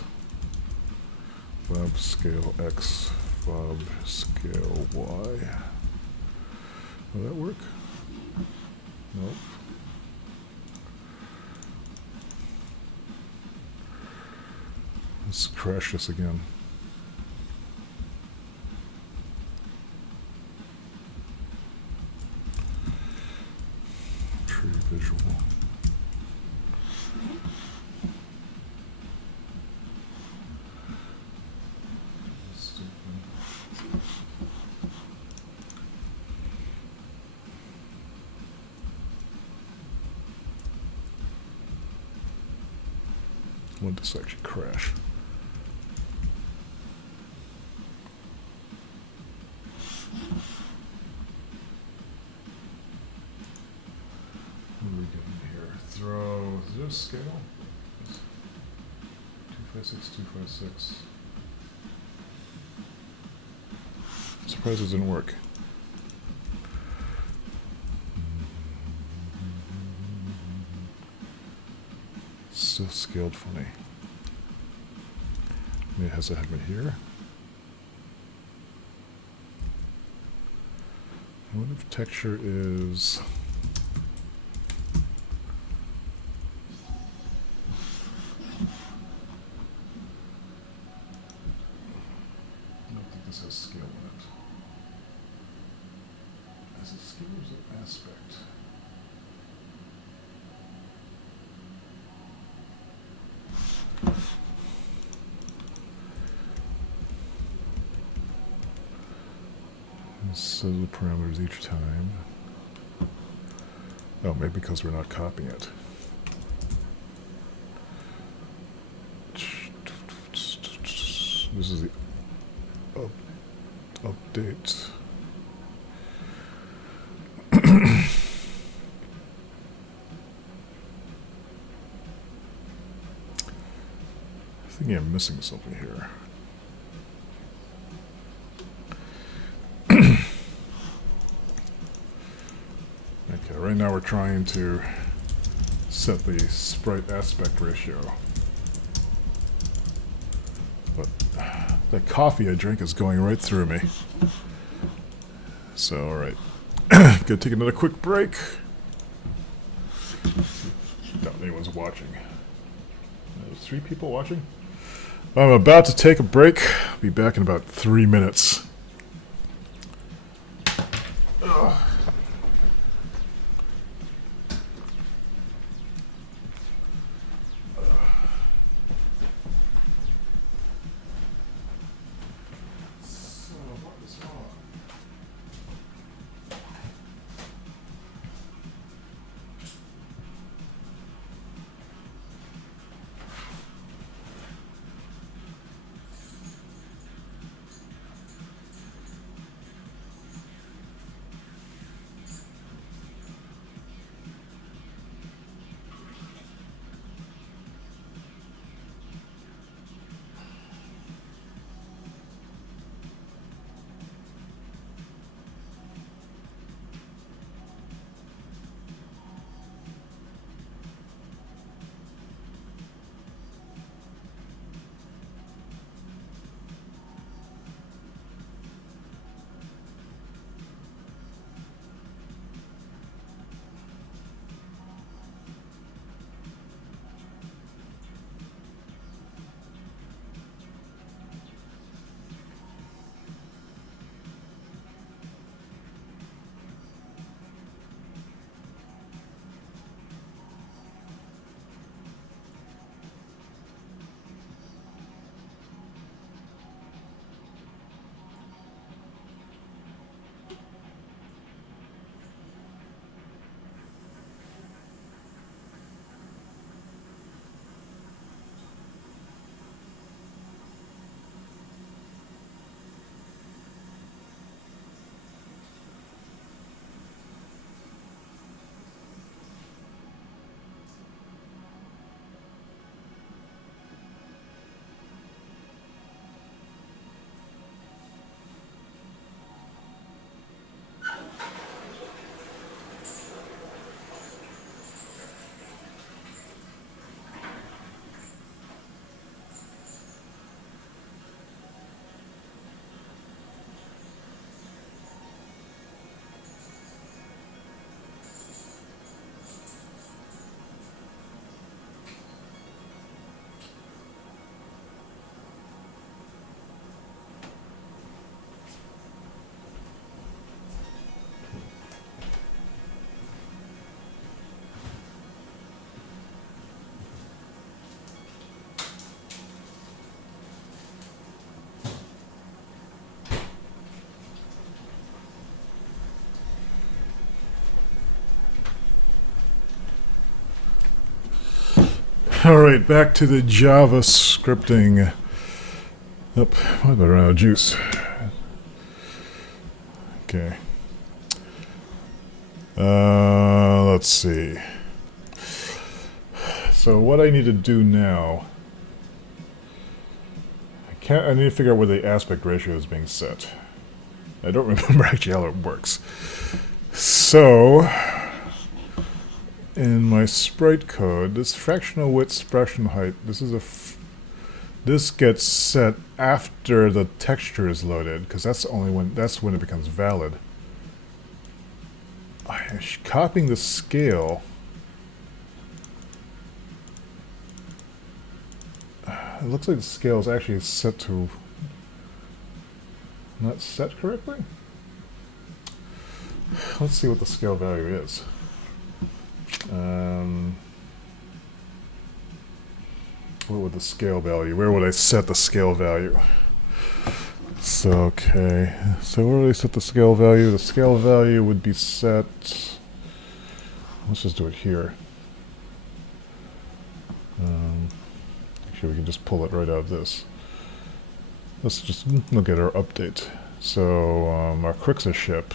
fob scale X, fob scale Y. Will that work? Nope. Let's crash this again. Tree visual. When does this actually crash? What are we getting here? Throw, is this scale? 256, 256. Surprised it didn't work. Still scaled funny. Maybe it has to happen here. What if texture is... I don't think this has scale in it. Is it scale or is it aspect? Set the parameters each time. Oh, maybe because we're not copying it. This is the update. I think I'm missing something here. Okay, right now we're trying to set the sprite aspect ratio. But that coffee I drink is going right through me. So, alright. Gonna take another quick break. Doubt anyone's watching. There's 3 people watching. I'm about to take a break. I'll be back in about 3 minutes. Alright, back to the JavaScripting. Up, I better run out of juice. Okay. Let's see. So what I need to do now, I need to figure out where the aspect ratio is being set. I don't remember actually how it works. So, in my sprite code, this fractional width, fractional height, this gets set after the texture is loaded, because that's when it becomes valid. I'm copying the scale. It looks like the scale is actually set to not set correctly. Let's see what the scale value is. What would the scale value? Where would I set the scale value? So, okay. So where would I set the scale value? The scale value would be set... Let's just do it here. Actually, we can just pull it right out of this. Let's just look at our update. So, our Crixa ship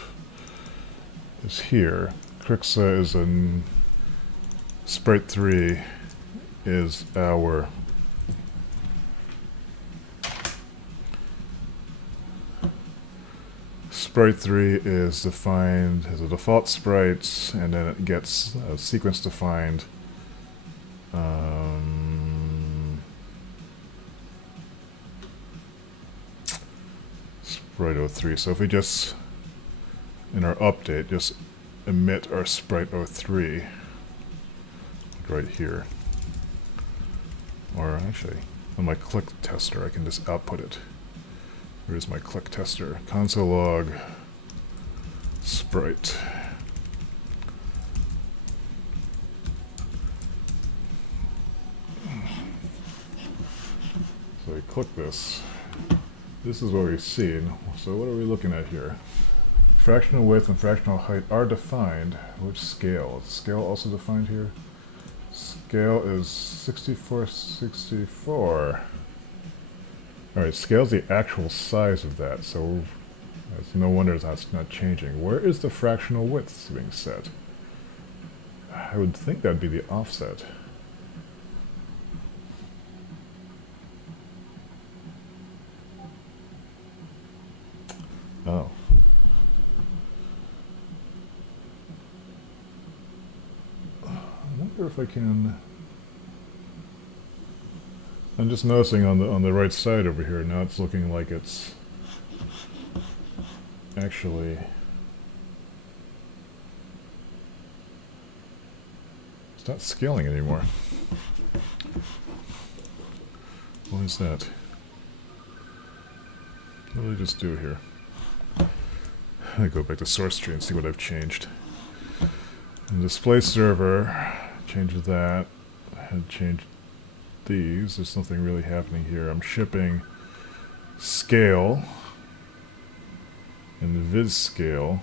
is here. Crixa is in sprite 3 is our sprite 3 is defined as a default sprites, and then it gets a sequence defined sprite 03. So if we just in our update just emit our sprite 03 right here, or actually on my click tester I can just output it. Where's my click tester? Console log sprite. So we click this. This is what we've seen. So what are we looking at here? Fractional width and fractional height are defined. Which scale? Is scale also defined here? Scale is 6464. Alright, scale is the actual size of that, so it's no wonder that's not changing. Where is the fractional width being set? I would think that'd be the offset. Oh. I wonder if I can... I'm just noticing on the right side over here, now it's looking like it's actually... It's not scaling anymore. What is that? What did I just do here? I go back to source tree and see what I've changed. In display server, change that. I had changed these. There's nothing really happening here. I'm shipping scale and viz scale.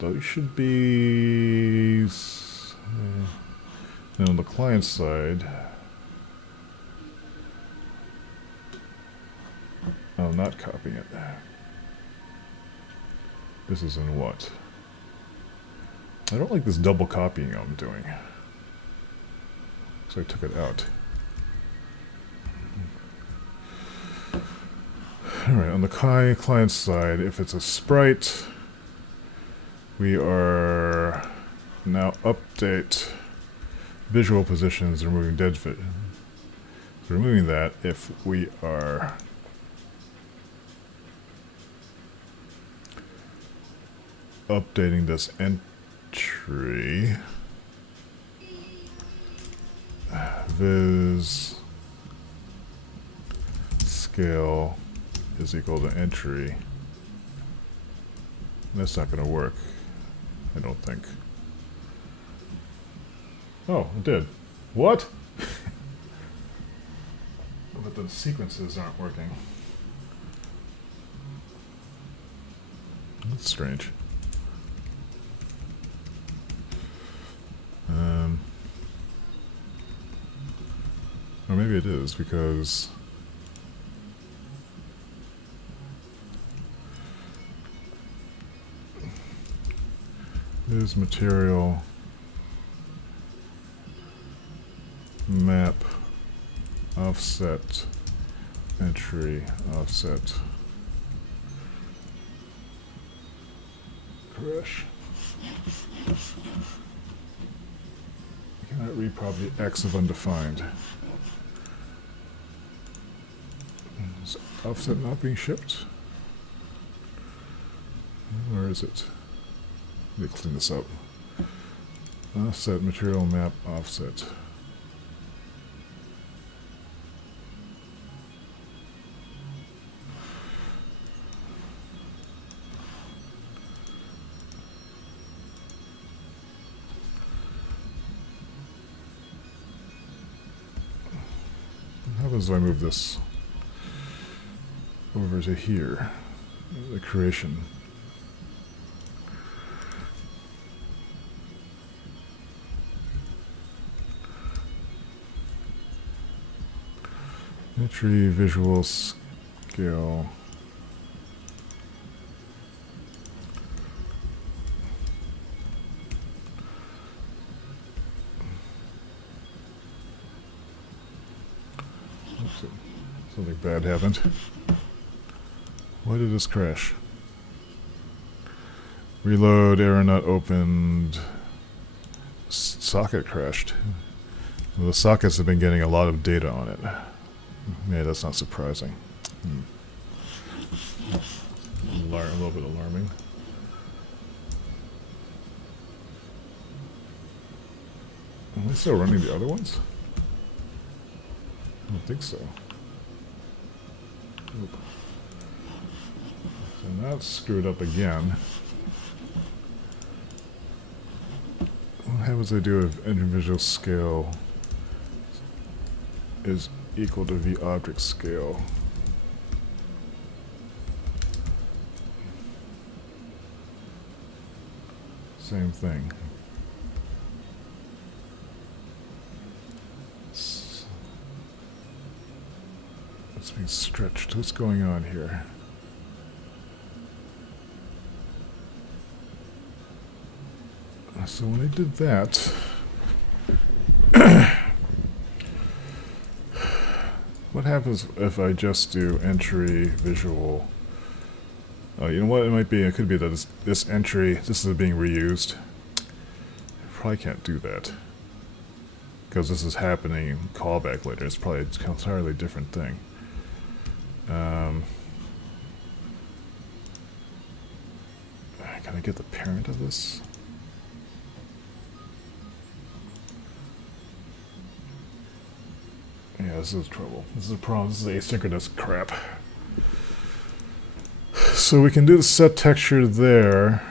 Those should be... and on the client side, I'm not copying it. This is in what? I don't like this double copying I'm doing. So I took it out. Alright, on the client side, if it's a sprite, we are now update visual positions, removing dead fit. So removing that if we are updating this entry, viz scale is equal to entry. That's not going to work, I don't think. Oh, it did. What? But the sequences aren't working. That's strange. maybe it is because there's material map offset entry offset crash. I cannot read property X of undefined. Is offset not being shipped? Where is it? Let me clean this up. Offset material map offset. How happens if I move this over to here? The creation. Entry visual scale. Oops, something bad happened. Why did this crash? Reload, error not opened. Socket crashed. Well, the sockets have been getting a lot of data on it. Yeah, that's not surprising. A little bit alarming. Am I still running the other ones? I don't think so. Oop. So now it's screwed up again. What happens if I do if individual scale is equal to the object scale? Same thing. It's being stretched. What's going on here? So when I did that, what happens if I just do entry visual? Oh, you know what? It might be. It could be that this entry, this is being reused. Probably can't do that because this is happening in callback later. It's probably an entirely different thing. Can I get the parent of this? Yeah, this is trouble. This is a problem. This is asynchronous crap. So we can do the set texture there.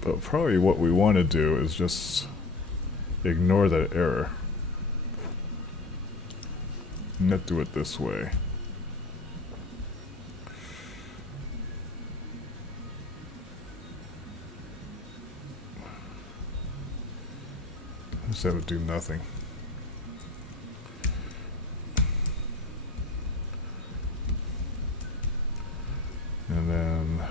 But probably what we want to do is just ignore that error. Not do it this way. Just have it do nothing. And then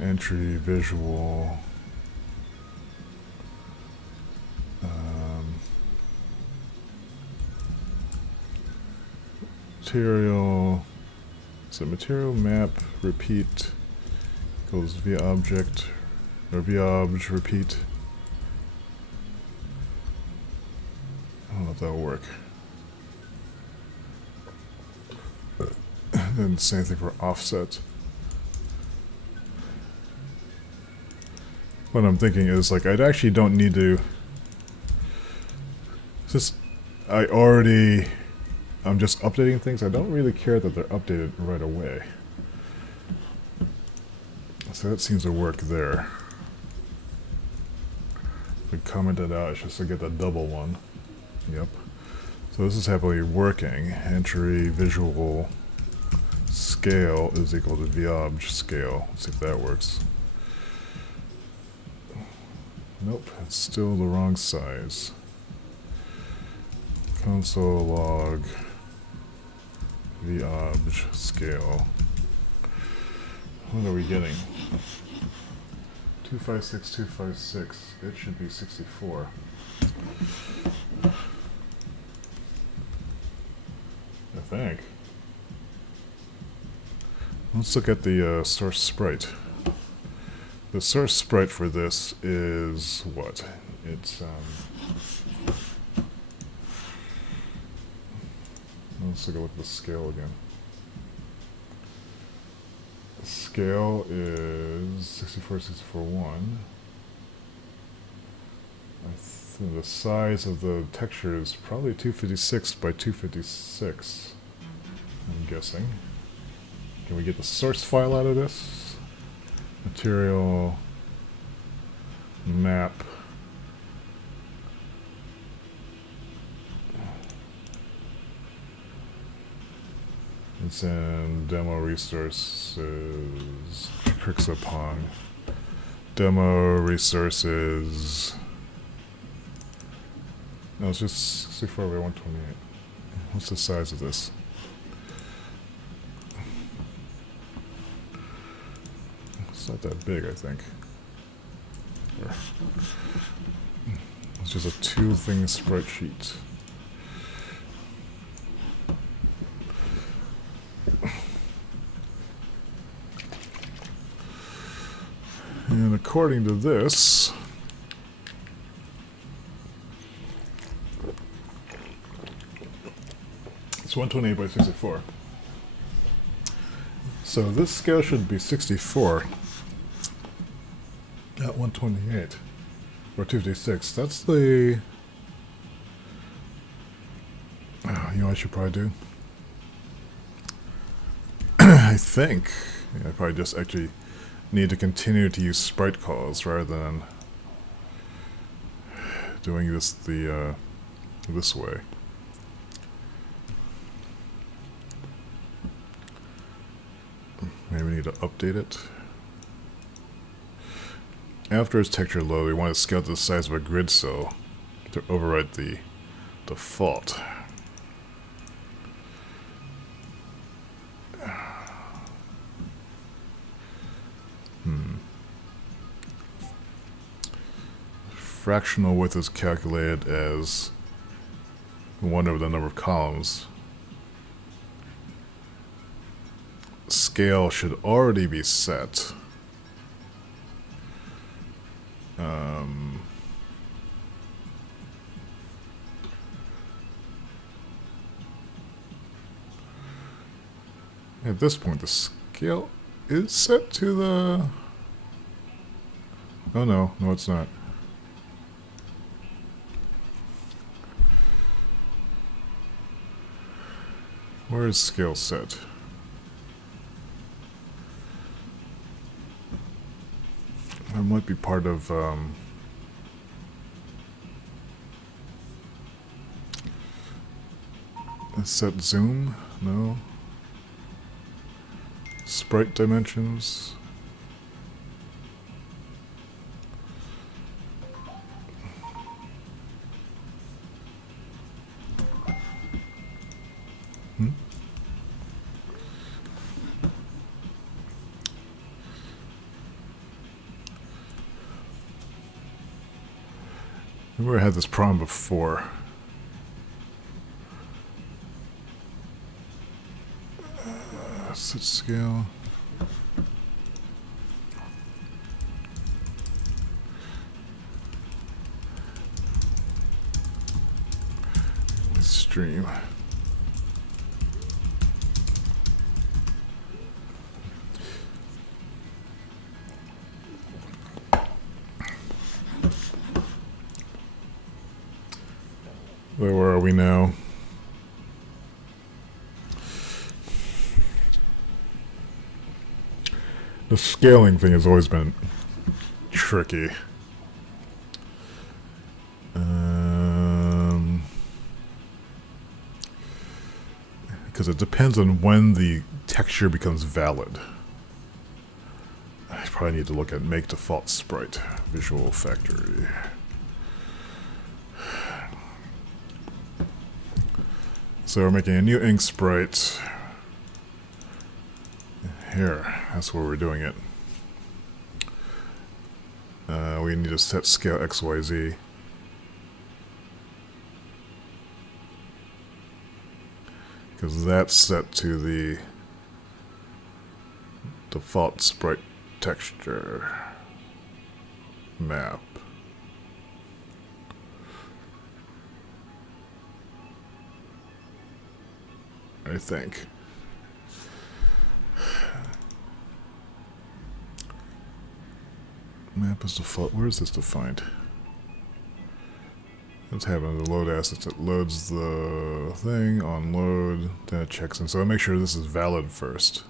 entry visual material, so material map repeat equals via object or via object repeat. I don't know if that'll work. And then same thing for offset. What I'm thinking is, like, I actually don't need to, since I'm just updating things, I don't really care that they're updated right away. So that seems to work there. If we comment it out, it's just to get the double one. Yep. So this is happily working. Entry visual scale is equal to vobj scale. Let's see if that works. Nope, it's still the wrong size. Console log vobj scale. What are we getting? 256, 256. It should be 64. I think. Let's look at the source sprite. The source sprite for this is what? It's let's take a look at the scale again. The scale is 64, 64, 1. The size of the texture is probably 256 by 256. I'm guessing. Can we get the source file out of this? Material map. It's in demo resources. Clicks upon demo resources. No, it's just 64 by 128. What's the size of this? It's not that big, I think. It's just a 2-thing sprite sheet. And according to this, it's 128 by 64. So this scale should be 64, not 128 or 256. That's the. You know what I should probably do? I think I probably just actually need to continue to use sprite calls rather than doing this this way. Maybe we need to update it. After its texture load, we want to scale to the size of a grid cell to overwrite the default. Fractional width is calculated as 1 over the number of columns. Scale should already be set. At this point, the scale is set to the... Oh no, it's not. Where is scale set? That might be part of set zoom? No. Sprite dimensions. I've never had this problem before. Set scale. Stream. Where are we now? The scaling thing has always been tricky. because it depends on when the texture becomes valid. I probably need to look at make default sprite, visual factory. So we're making a new ink sprite. Here, that's where we're doing it. We need to set scale XYZ. Because that's set to the default sprite texture map. I think. Map is default. Where is this defined? What's happening to load assets? It loads the thing on load, then it checks in. So I make sure this is valid first.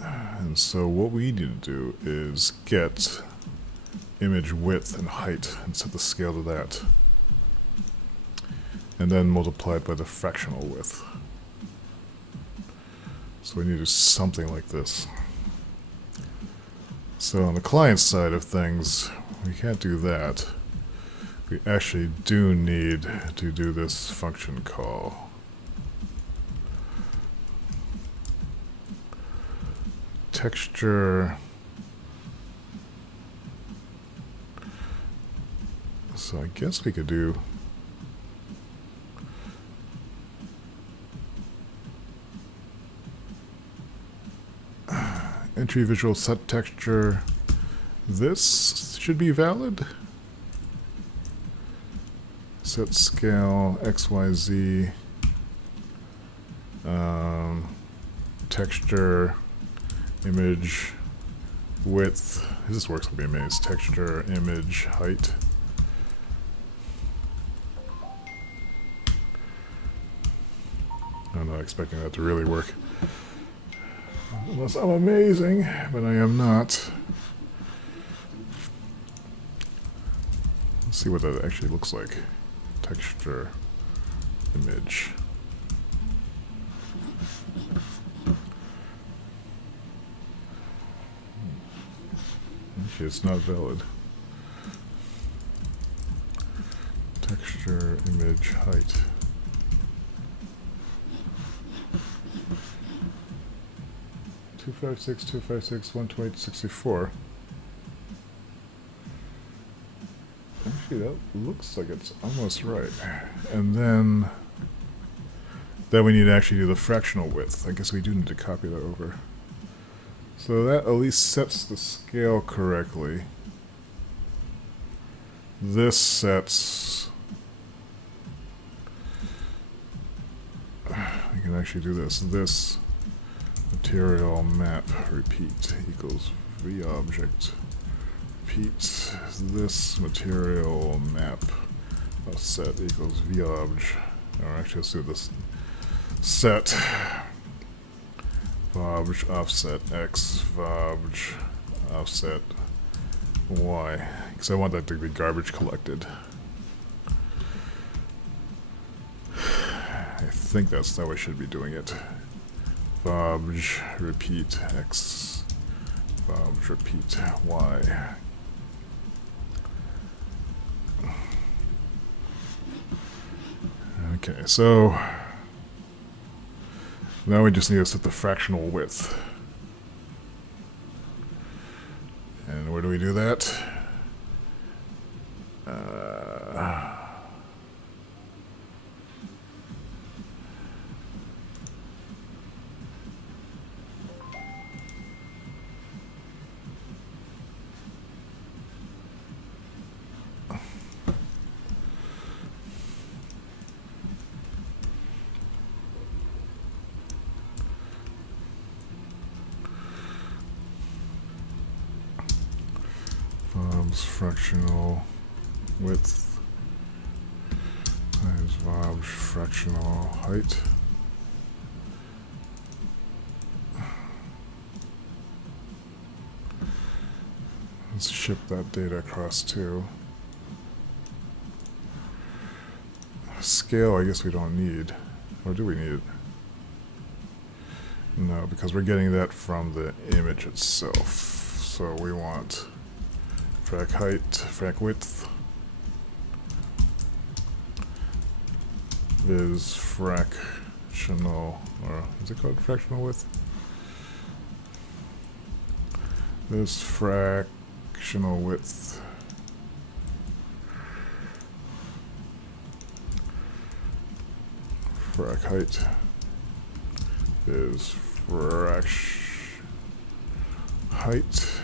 And so what we need to do is get image width and height and set the scale to that. And then multiply it by the fractional width. So we need to do something like this. So on the client side of things, we can't do that. We actually do need to do this function call. Texture. So I guess we could do entry visual set texture. This should be valid. Set scale XYZ. Texture image width. This works with me amazed. Texture image height. I'm not expecting that to really work. Unless I'm amazing, but I am not. Let's see what that actually looks like. Texture, image. Actually, it's not valid. Texture, image, height. Two five six 12864. Actually, that looks like it's almost right. And then we need to actually do the fractional width. I guess we do need to copy that over. So that at least sets the scale correctly. This sets... we can actually do this. This material map repeat equals vObject. Repeat this material map offset equals vObj. Or actually, let's do this. Set vObj offset x vObj offset y, because I want that to be garbage collected. I think that's how I should be doing it. Vobj repeat x, vobj repeat y. Okay, so now we just need to set the fractional width. And where do we do that? Fractional width times vobj fractional height. Let's ship that data across too. Scale, I guess we don't need. Or do we need it? No, because we're getting that from the image itself. So we want frac height, frac width, viz fractional, or is it called fractional width? This fractional width frac height is height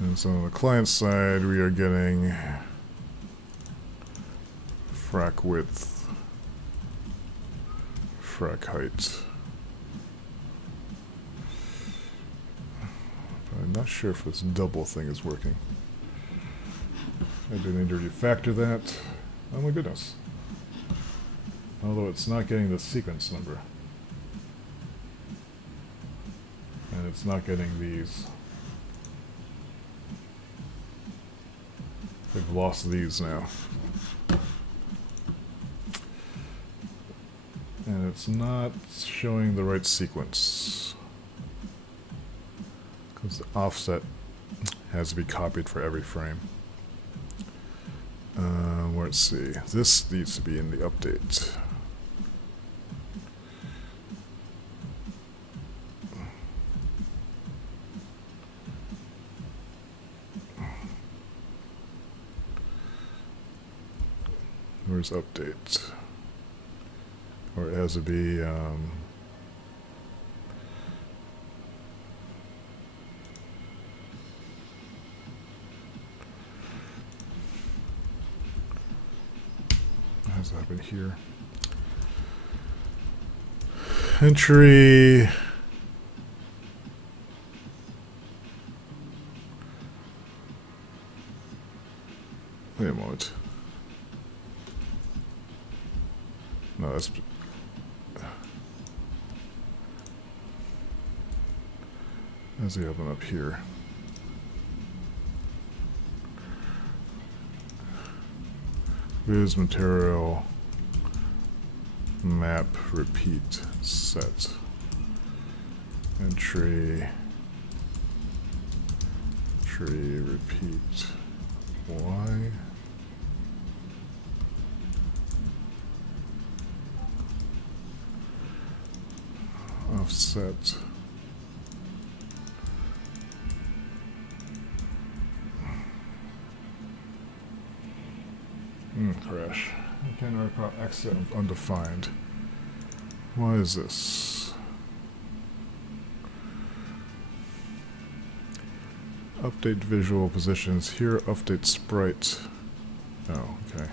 and so on the client side we are getting frac width, frac height. I'm not sure if this double thing is working. I do need to refactor that. Oh my goodness. Although it's not getting the sequence number. And it's not getting these. They've lost these now. And it's not showing the right sequence. Because the offset has to be copied for every frame. Let's see. This needs to be in the update. Where's update? Or it has to be has to happen here. Entry. Wait a moment. No, that's. How's he open up here? Viz material map repeat set entry tree repeat y offset crash. I can't recall exit of undefined. Why is this? Update visual positions. Here, update sprite. Oh, okay.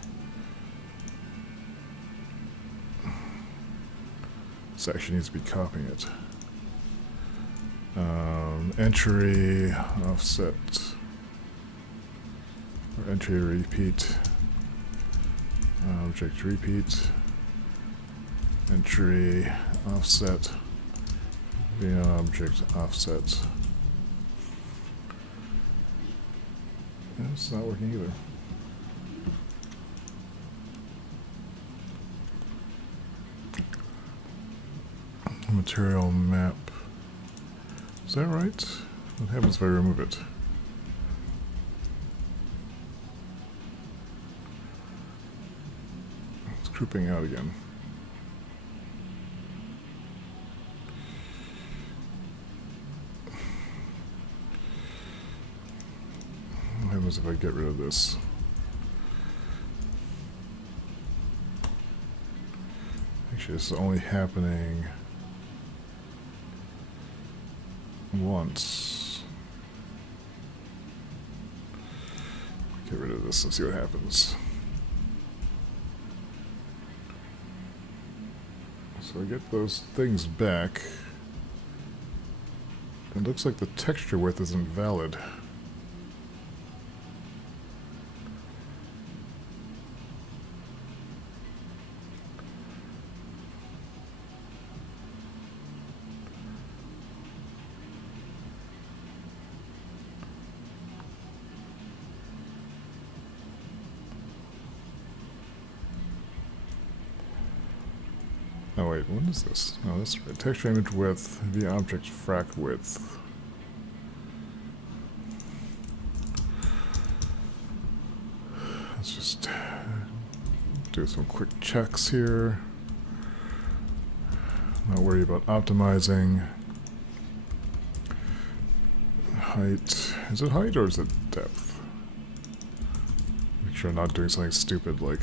This actually needs to be copying it. Entry offset. Or entry repeat. Object repeat. Entry offset via object offset. And it's not working either. Material map. Is that right? What happens if I remove it? It's creeping out again. What happens if I get rid of this? Actually, this is only happening once. Get rid of this and see what happens. So I get those things back. It looks like the texture width isn't valid. Oh wait, what is this? Oh, this is texture image width, the object frac width. Let's just do some quick checks here. Not worry about optimizing. Height. Is it height or is it depth? Make sure I'm not doing something stupid like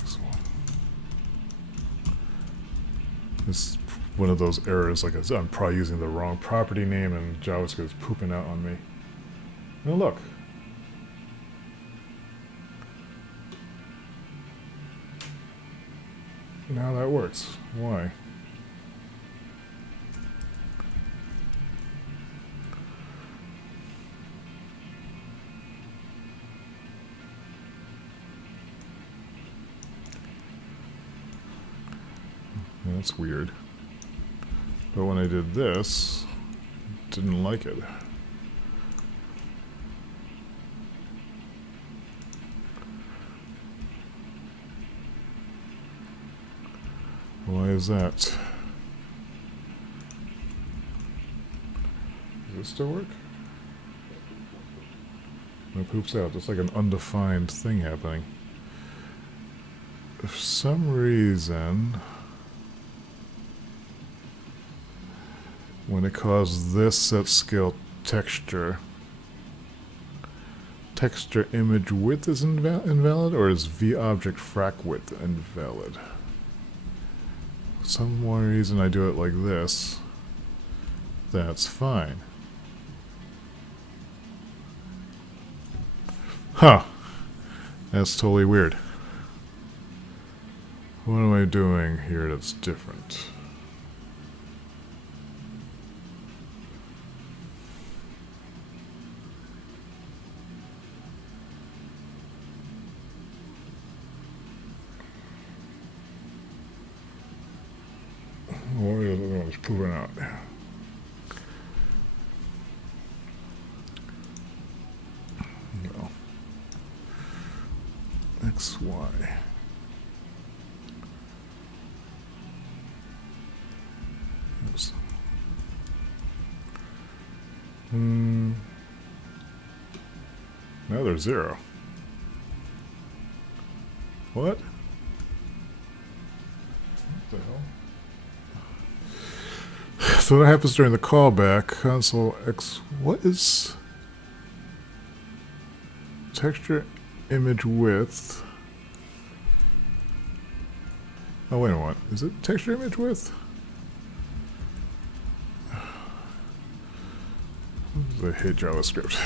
this one. This is one of those errors, like I said, I'm probably using the wrong property name and JavaScript is pooping out on me. Now look. Now that works. Why? That's weird. But when I did this, didn't like it. Why is that? Does this still work? It poops out. It's like an undefined thing happening. For some reason, when it calls this set scale texture, texture image width is invalid, or is vObject frac width invalid? For some reason I do it like this. That's fine. Huh. That's totally weird. What am I doing here that's different? What is the other one's pooping out? No. X, Y. Oops. Now there's 0. What? What the hell? So what happens during the callback? Console X. What is texture image width? Oh, wait a minute. Is it texture image width? I hate JavaScript.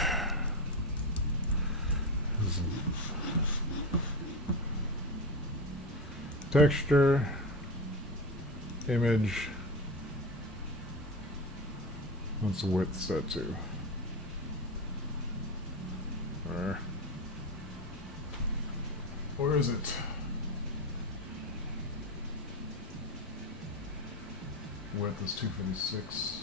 Texture image. What's the width set to? Where is it? Width is 256.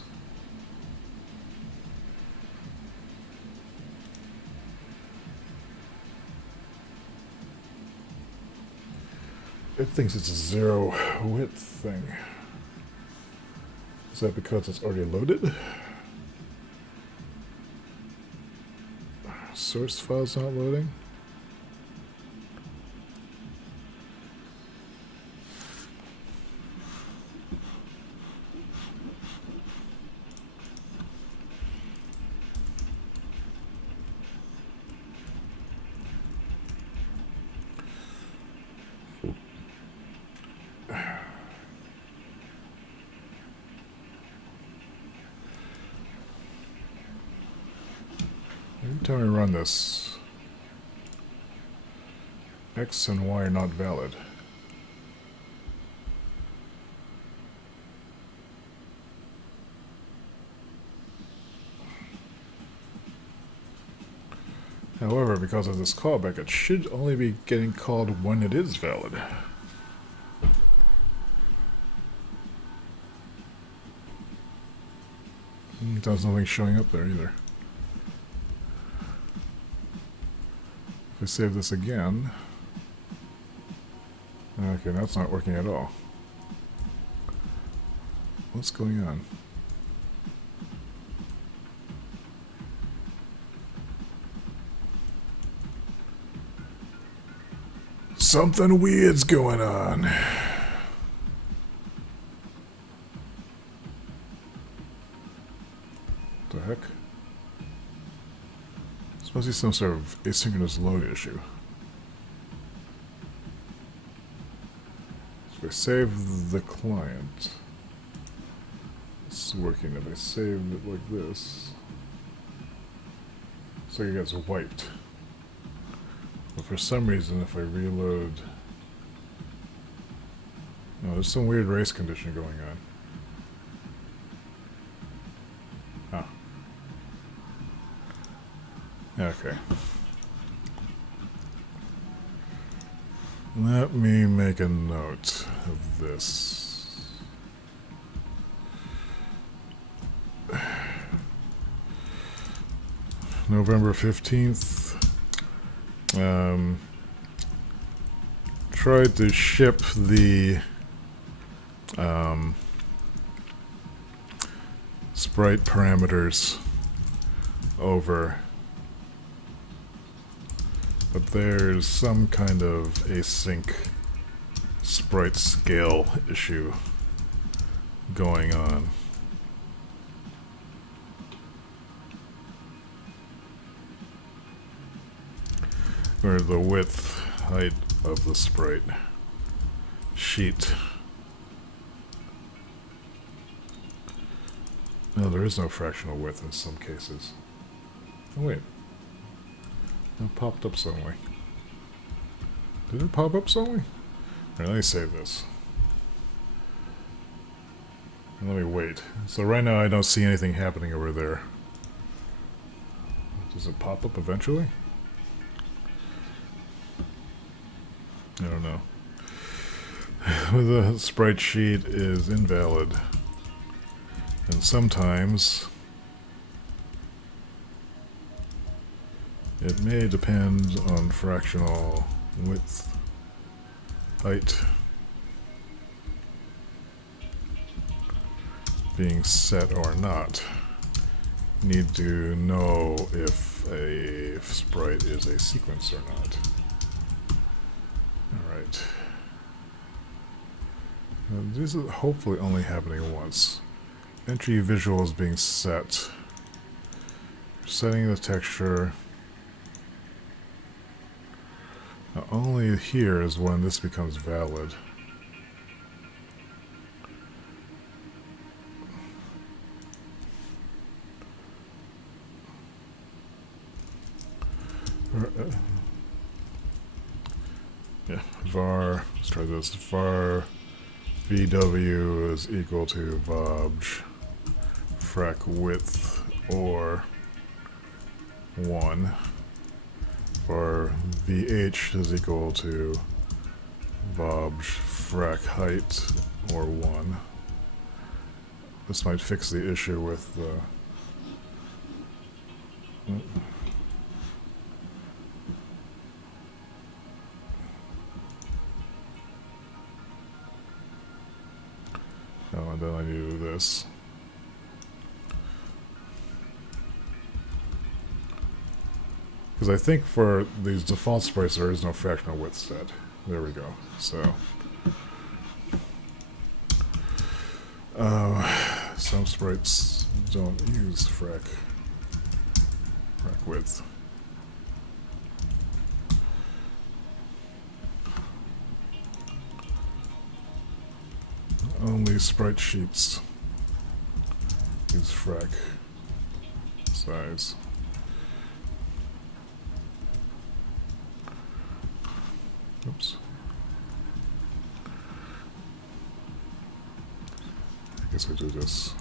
It thinks it's a 0 width thing. Is that because it's already loaded? Source file's not loading? Every time I run this, X and Y are not valid. However, because of this callback, it should only be getting called when it is valid. There's nothing showing up there either. If I save this again, Okay, that's not working at all. What's going on? Something weird's going on. The heck? This must be some sort of asynchronous load issue. So if I save the client, it's working. If I save it like this, it's like it gets wiped. But for some reason, if I reload... No, there's some weird race condition going on. Huh. Okay. Let me make a note of this. November 15th. Tried to ship the sprite parameters over, but there's some kind of async sprite scale issue going on. Or the width, height of the sprite sheet. No, there is no fractional width in some cases. Oh wait. It popped up suddenly. Did it pop up suddenly? Alright, let me save this. And let me wait. So right now I don't see anything happening over there. Does it pop up eventually? I don't know. The sprite sheet is invalid. And sometimes it may depend on fractional width, height being set or not. Need to know if a sprite is a sequence or not. Alright. This is hopefully only happening once. Entry visual is being set. Setting the texture. Now only here is when this becomes valid. Yeah, var, let's try this. Var VW is equal to vobj frac width or 1. Var VH is equal to vobj frac height or 1. This might fix the issue with the... Oh, and then I need to do this. Because I think for these default sprites there is no fractional width set. There we go. So, some sprites don't use frac width. Only sprite sheets use frac size. Oops. I guess we do this.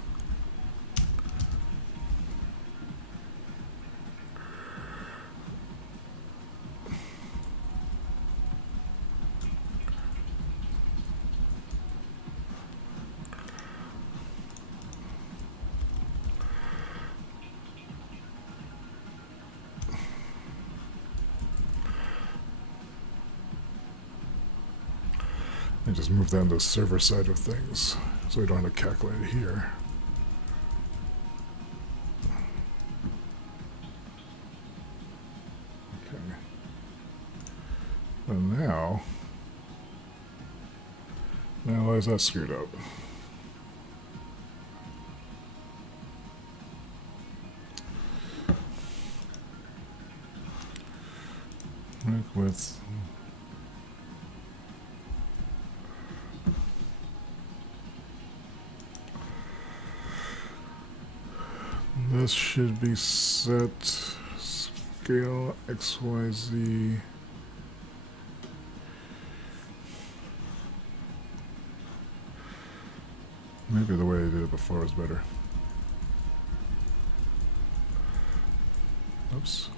And just move that on the server side of things, so we don't have to calculate it here. Okay. And now why is that screwed up? With this should be set scale XYZ. Maybe the way I did it before was better. Oops.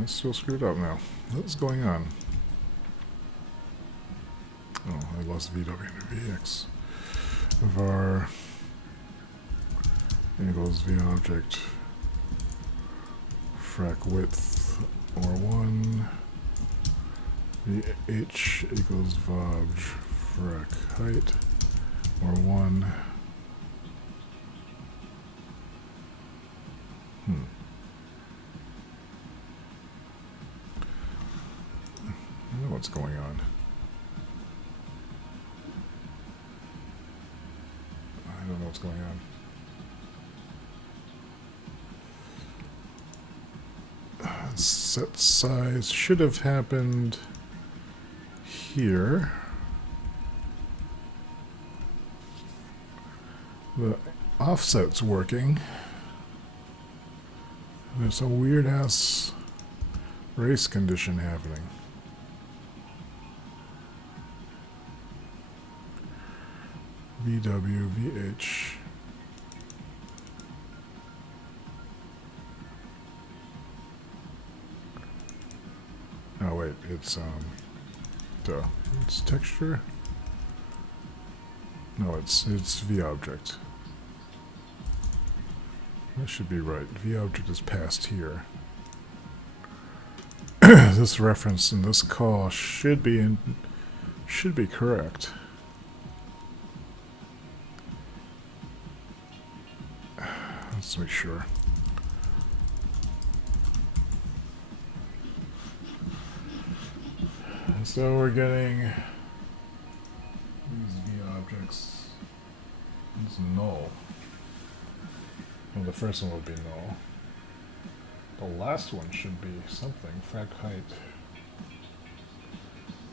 It's still screwed up now. What's going on? Oh, I lost VW to VX. Var equals VObject frac width or 1. VH equals VObj frac height or 1. I don't know what's going on. I don't know what's going on. Set size should have happened here. The offset's working. There's a weird ass race condition happening. VW, VH. Oh wait, it's it's texture. No, it's VObject. That should be right. VObject is passed here. This reference in this call should be correct. Let's make sure. So we're getting these VObjects. It's null. Well, the first one would be null. The last one should be something. Frac height.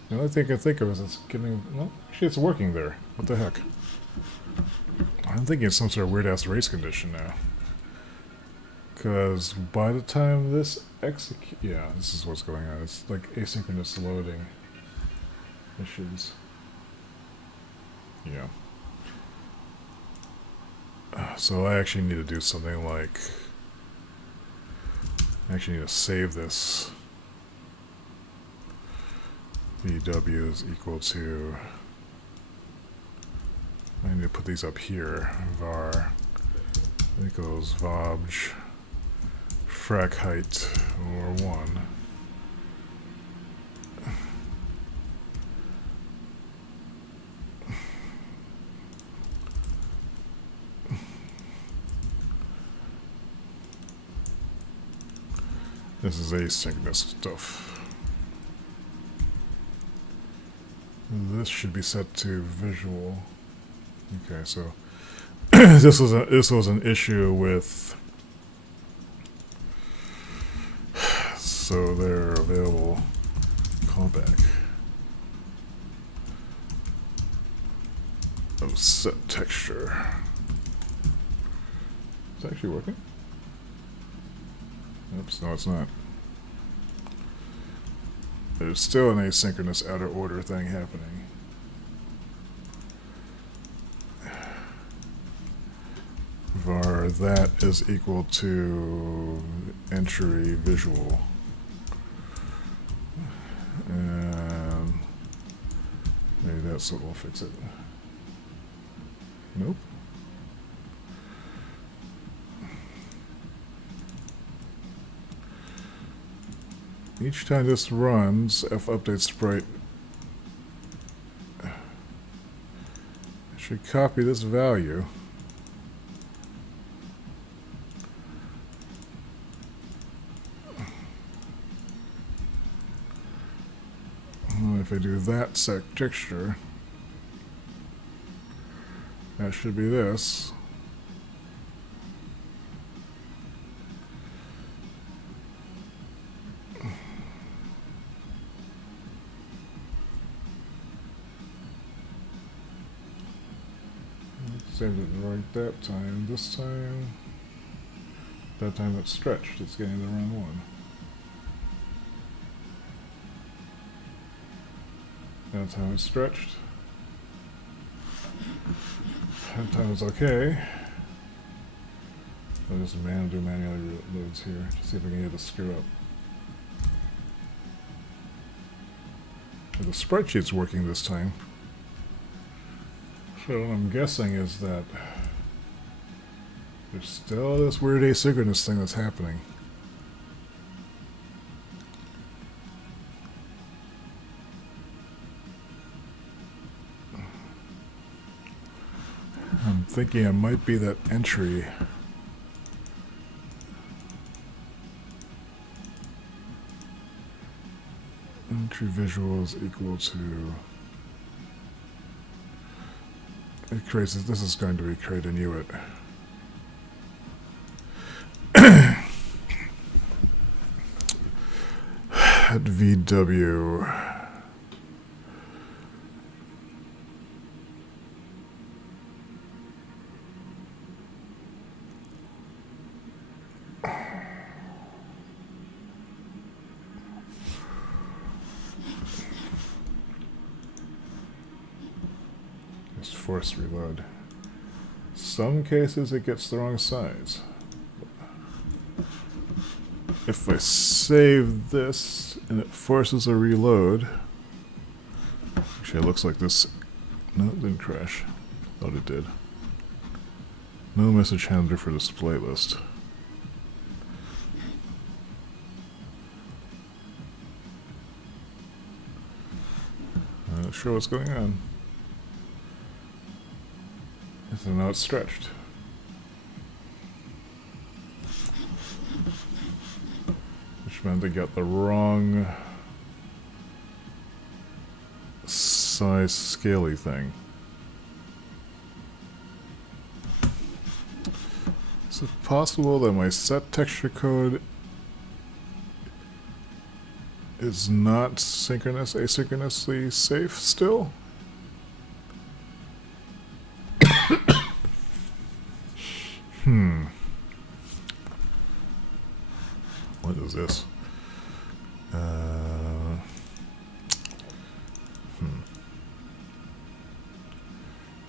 The only thing I can think of is it's getting. Well, actually, it's working there. What the heck? I'm thinking it's some sort of weird ass race condition now. Because by the time this execute, yeah, this is what's going on. It's like asynchronous loading issues. Yeah. So I actually need to do something like, I actually need to save this. VW is equal to, I need to put these up here. Var equals VObj frac height or 1. This is asynchronous stuff. This should be set to visual. Okay, so this was an issue with. So they're available. Callback. Oh, set texture. It's actually working. Oops, no, it's not. There's still an asynchronous outer order thing happening. Var that is equal to entry visual. That's what will fix it. Nope. Each time this runs, f-update sprite should copy this value. If I do that sec texture, that should be this. Saved it right that time. This time, that time it's stretched. It's getting the wrong one. That time it's stretched. That time it's okay. I'll just do manually loads here to see if I can get a screw up. The spreadsheet's working this time. So what I'm guessing is that there's still this weird asynchronous thing that's happening. I'm thinking it might be that entry. Entry visual is equal to. It creates. This is going to be create a new it. At VW. Just force reload. Some cases it gets the wrong size. If I save this and it forces a reload, actually it looks like this. No, it didn't crash. Thought it did. No message handler for display list. Not sure what's going on. So now it's stretched. Which meant they got the wrong size scaly thing. Is it possible that my set texture code is not asynchronously safe still? What is this?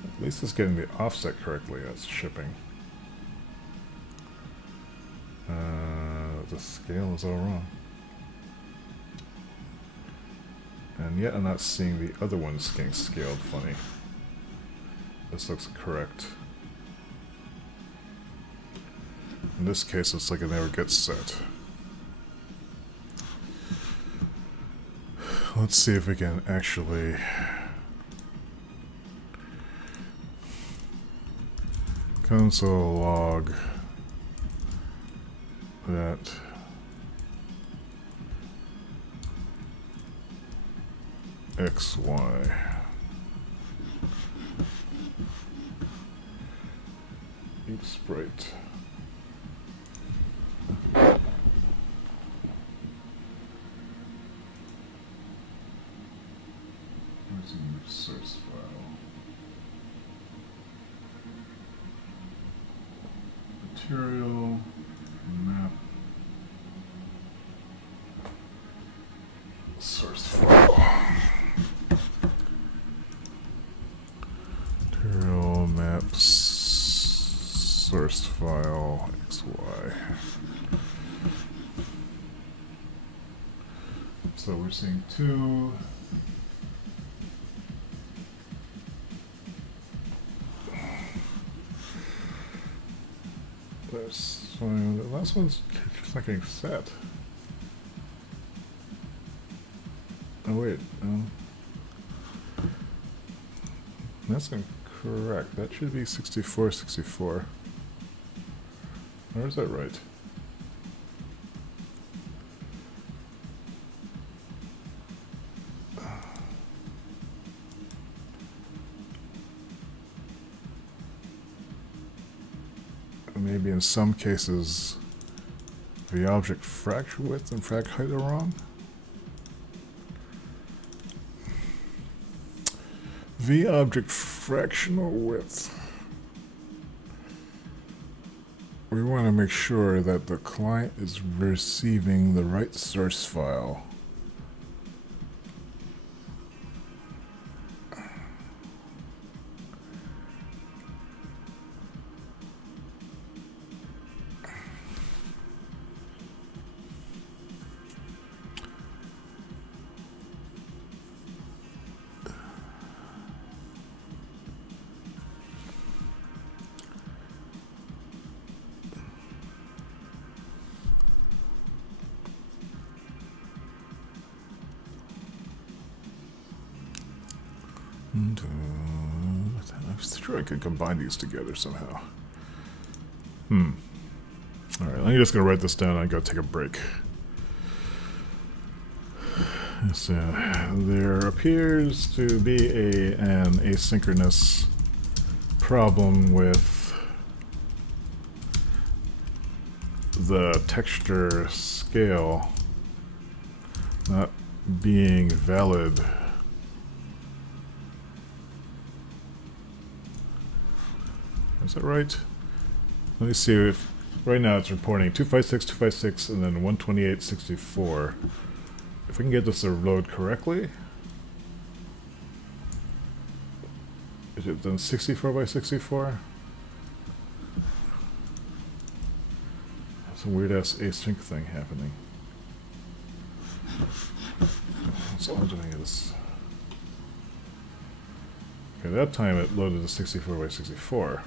At least it's getting the offset correctly. That's shipping. The scale is all wrong. And yet I'm not seeing the other ones getting scaled funny. This looks correct. In this case, it's like it never gets set. Let's see if we can actually console log that XY. Each sprite. Where's the source file? Material map source file. Material maps source file XY. So we're seeing two So the last one's just not getting set. Oh wait, that's incorrect. That should be 64, 64. Or is that right? Maybe in some cases the object frac width and frac height are wrong. The object fractional width. We want to make sure that the client is receiving the right source file. I'm sure I could combine these together somehow. Alright, I'm just going to write this down and go take a break. So, there appears to be an asynchronous problem with the texture scale not being valid. Is that right? Let me see if right now it's reporting 256, 256, and then 128, 64. If I can get this to load correctly, is it then 64 by 64? Some weird ass async thing happening. So I'm doing this. Okay, that time it loaded to 64 by 64.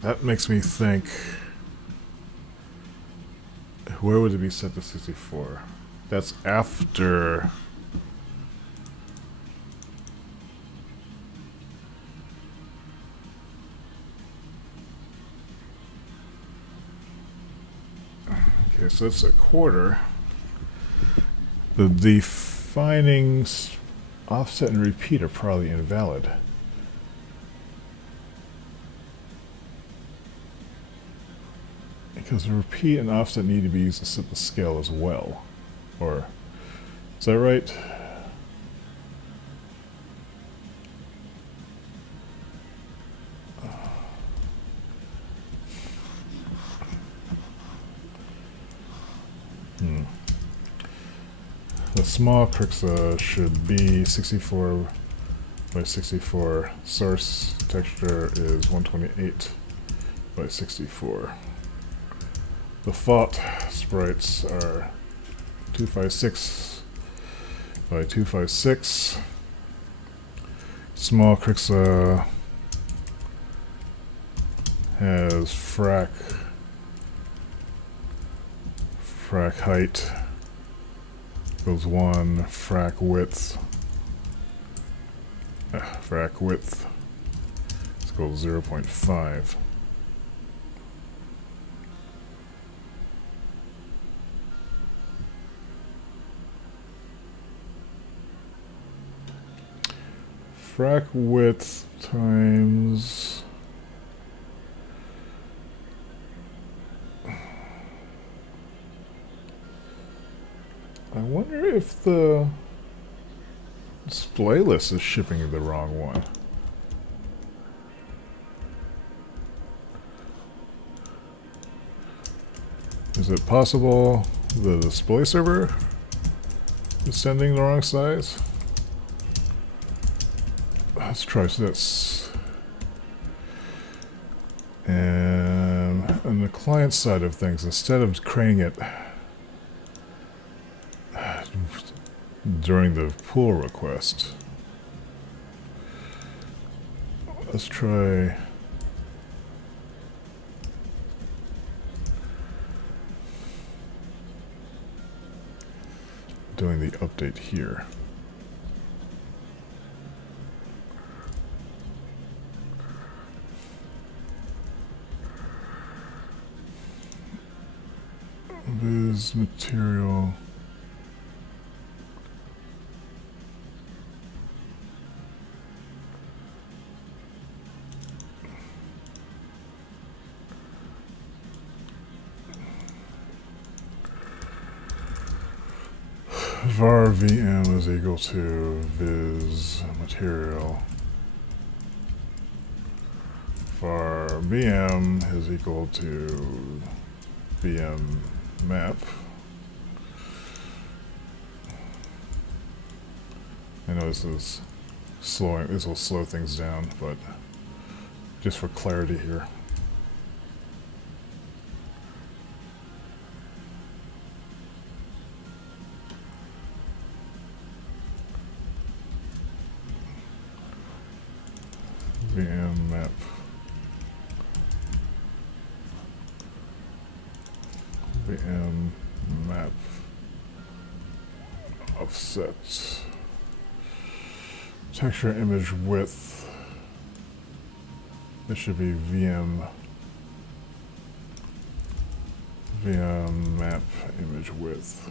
That makes me think, where would it be set to 64? That's after. Okay, so it's a quarter. The defining offset and repeat are probably invalid. Because the repeat and offset need to be used to set the scale as well. Or, is that right? The small Crixa should be 64 by 64. Source texture is 128 by 64. The font sprites are 256 by 256. Small Crixa has frac height equals 1, frac width equals 0.5. Frac width times I wonder if the display list is shipping the wrong one. Is it possible the display server is sending the wrong size? Let's try this. And on the client side of things, instead of creating it during the pull request, let's try doing the update here. Viz material. Var VM is equal to viz material. Var VM is equal to VM map. I know this is slowing, this will slow things down, but just for clarity here. VM map. VM map offset. Texture image width. This should be VM map image width.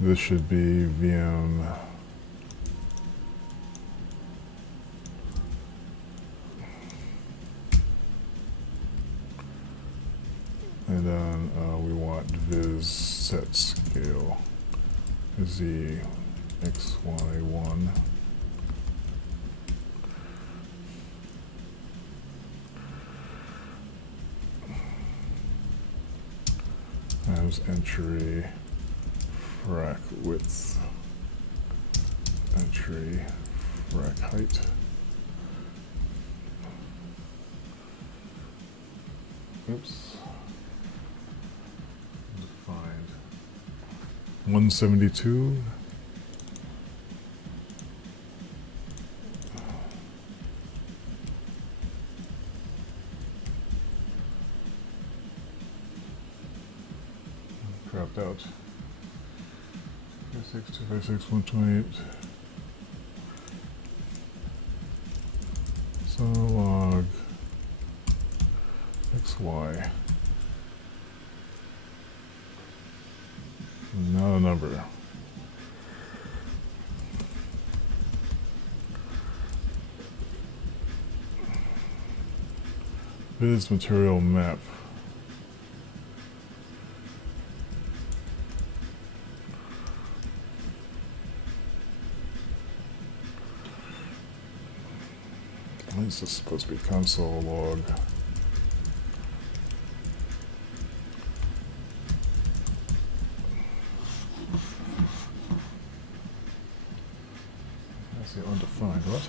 This should be VM and then we want viz set scale z xy1 times entry frac width, entry frac height. Oops. Find 172. Dropped out. 256, 128. So log xy. Not a number. Viz material map. This is supposed to be console log. That's the undefined, what?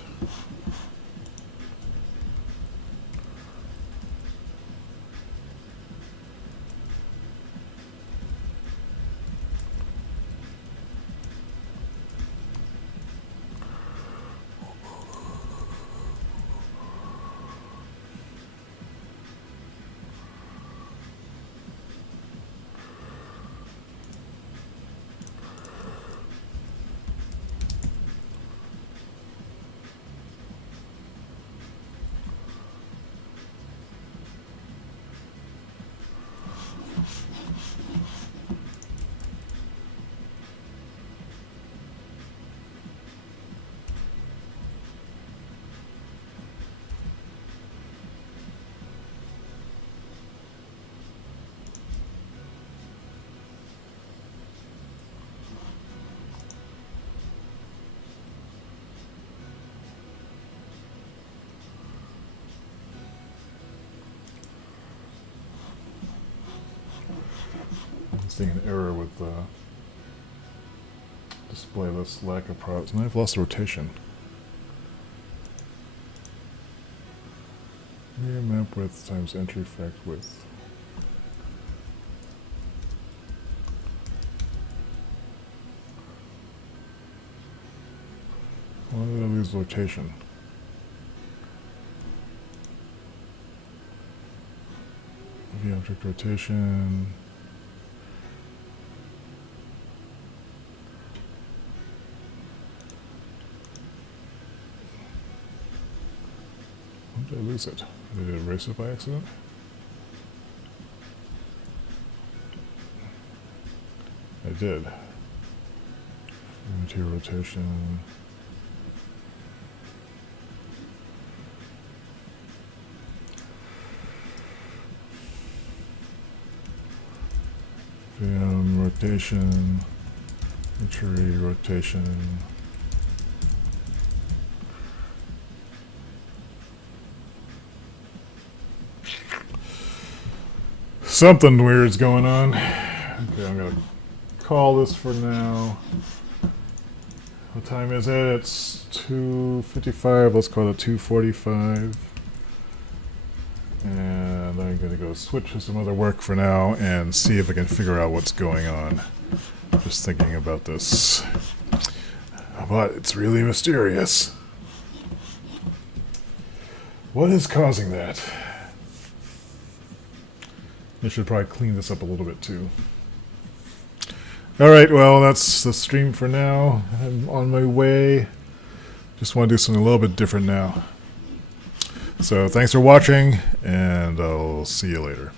Seeing an error with the display list lack of products, and I've lost the rotation. Mirror map width times entry frac width. Why did I lose rotation? View object rotation. When did I lose it? Did I erase it by accident? I did. Into rotation. Rotation. Entry rotation. Something weird's going on. Okay, I'm gonna call this for now. What time is it? It's 2:55. Let's call it 2:45. And I'm gonna go switch to some other work for now and see if I can figure out what's going on. Just thinking about this. But it's really mysterious. What is causing that? I should probably clean this up a little bit too. Alright, well, that's the stream for now. I'm on my way. Just want to do something a little bit different now. So thanks for watching, and I'll see you later.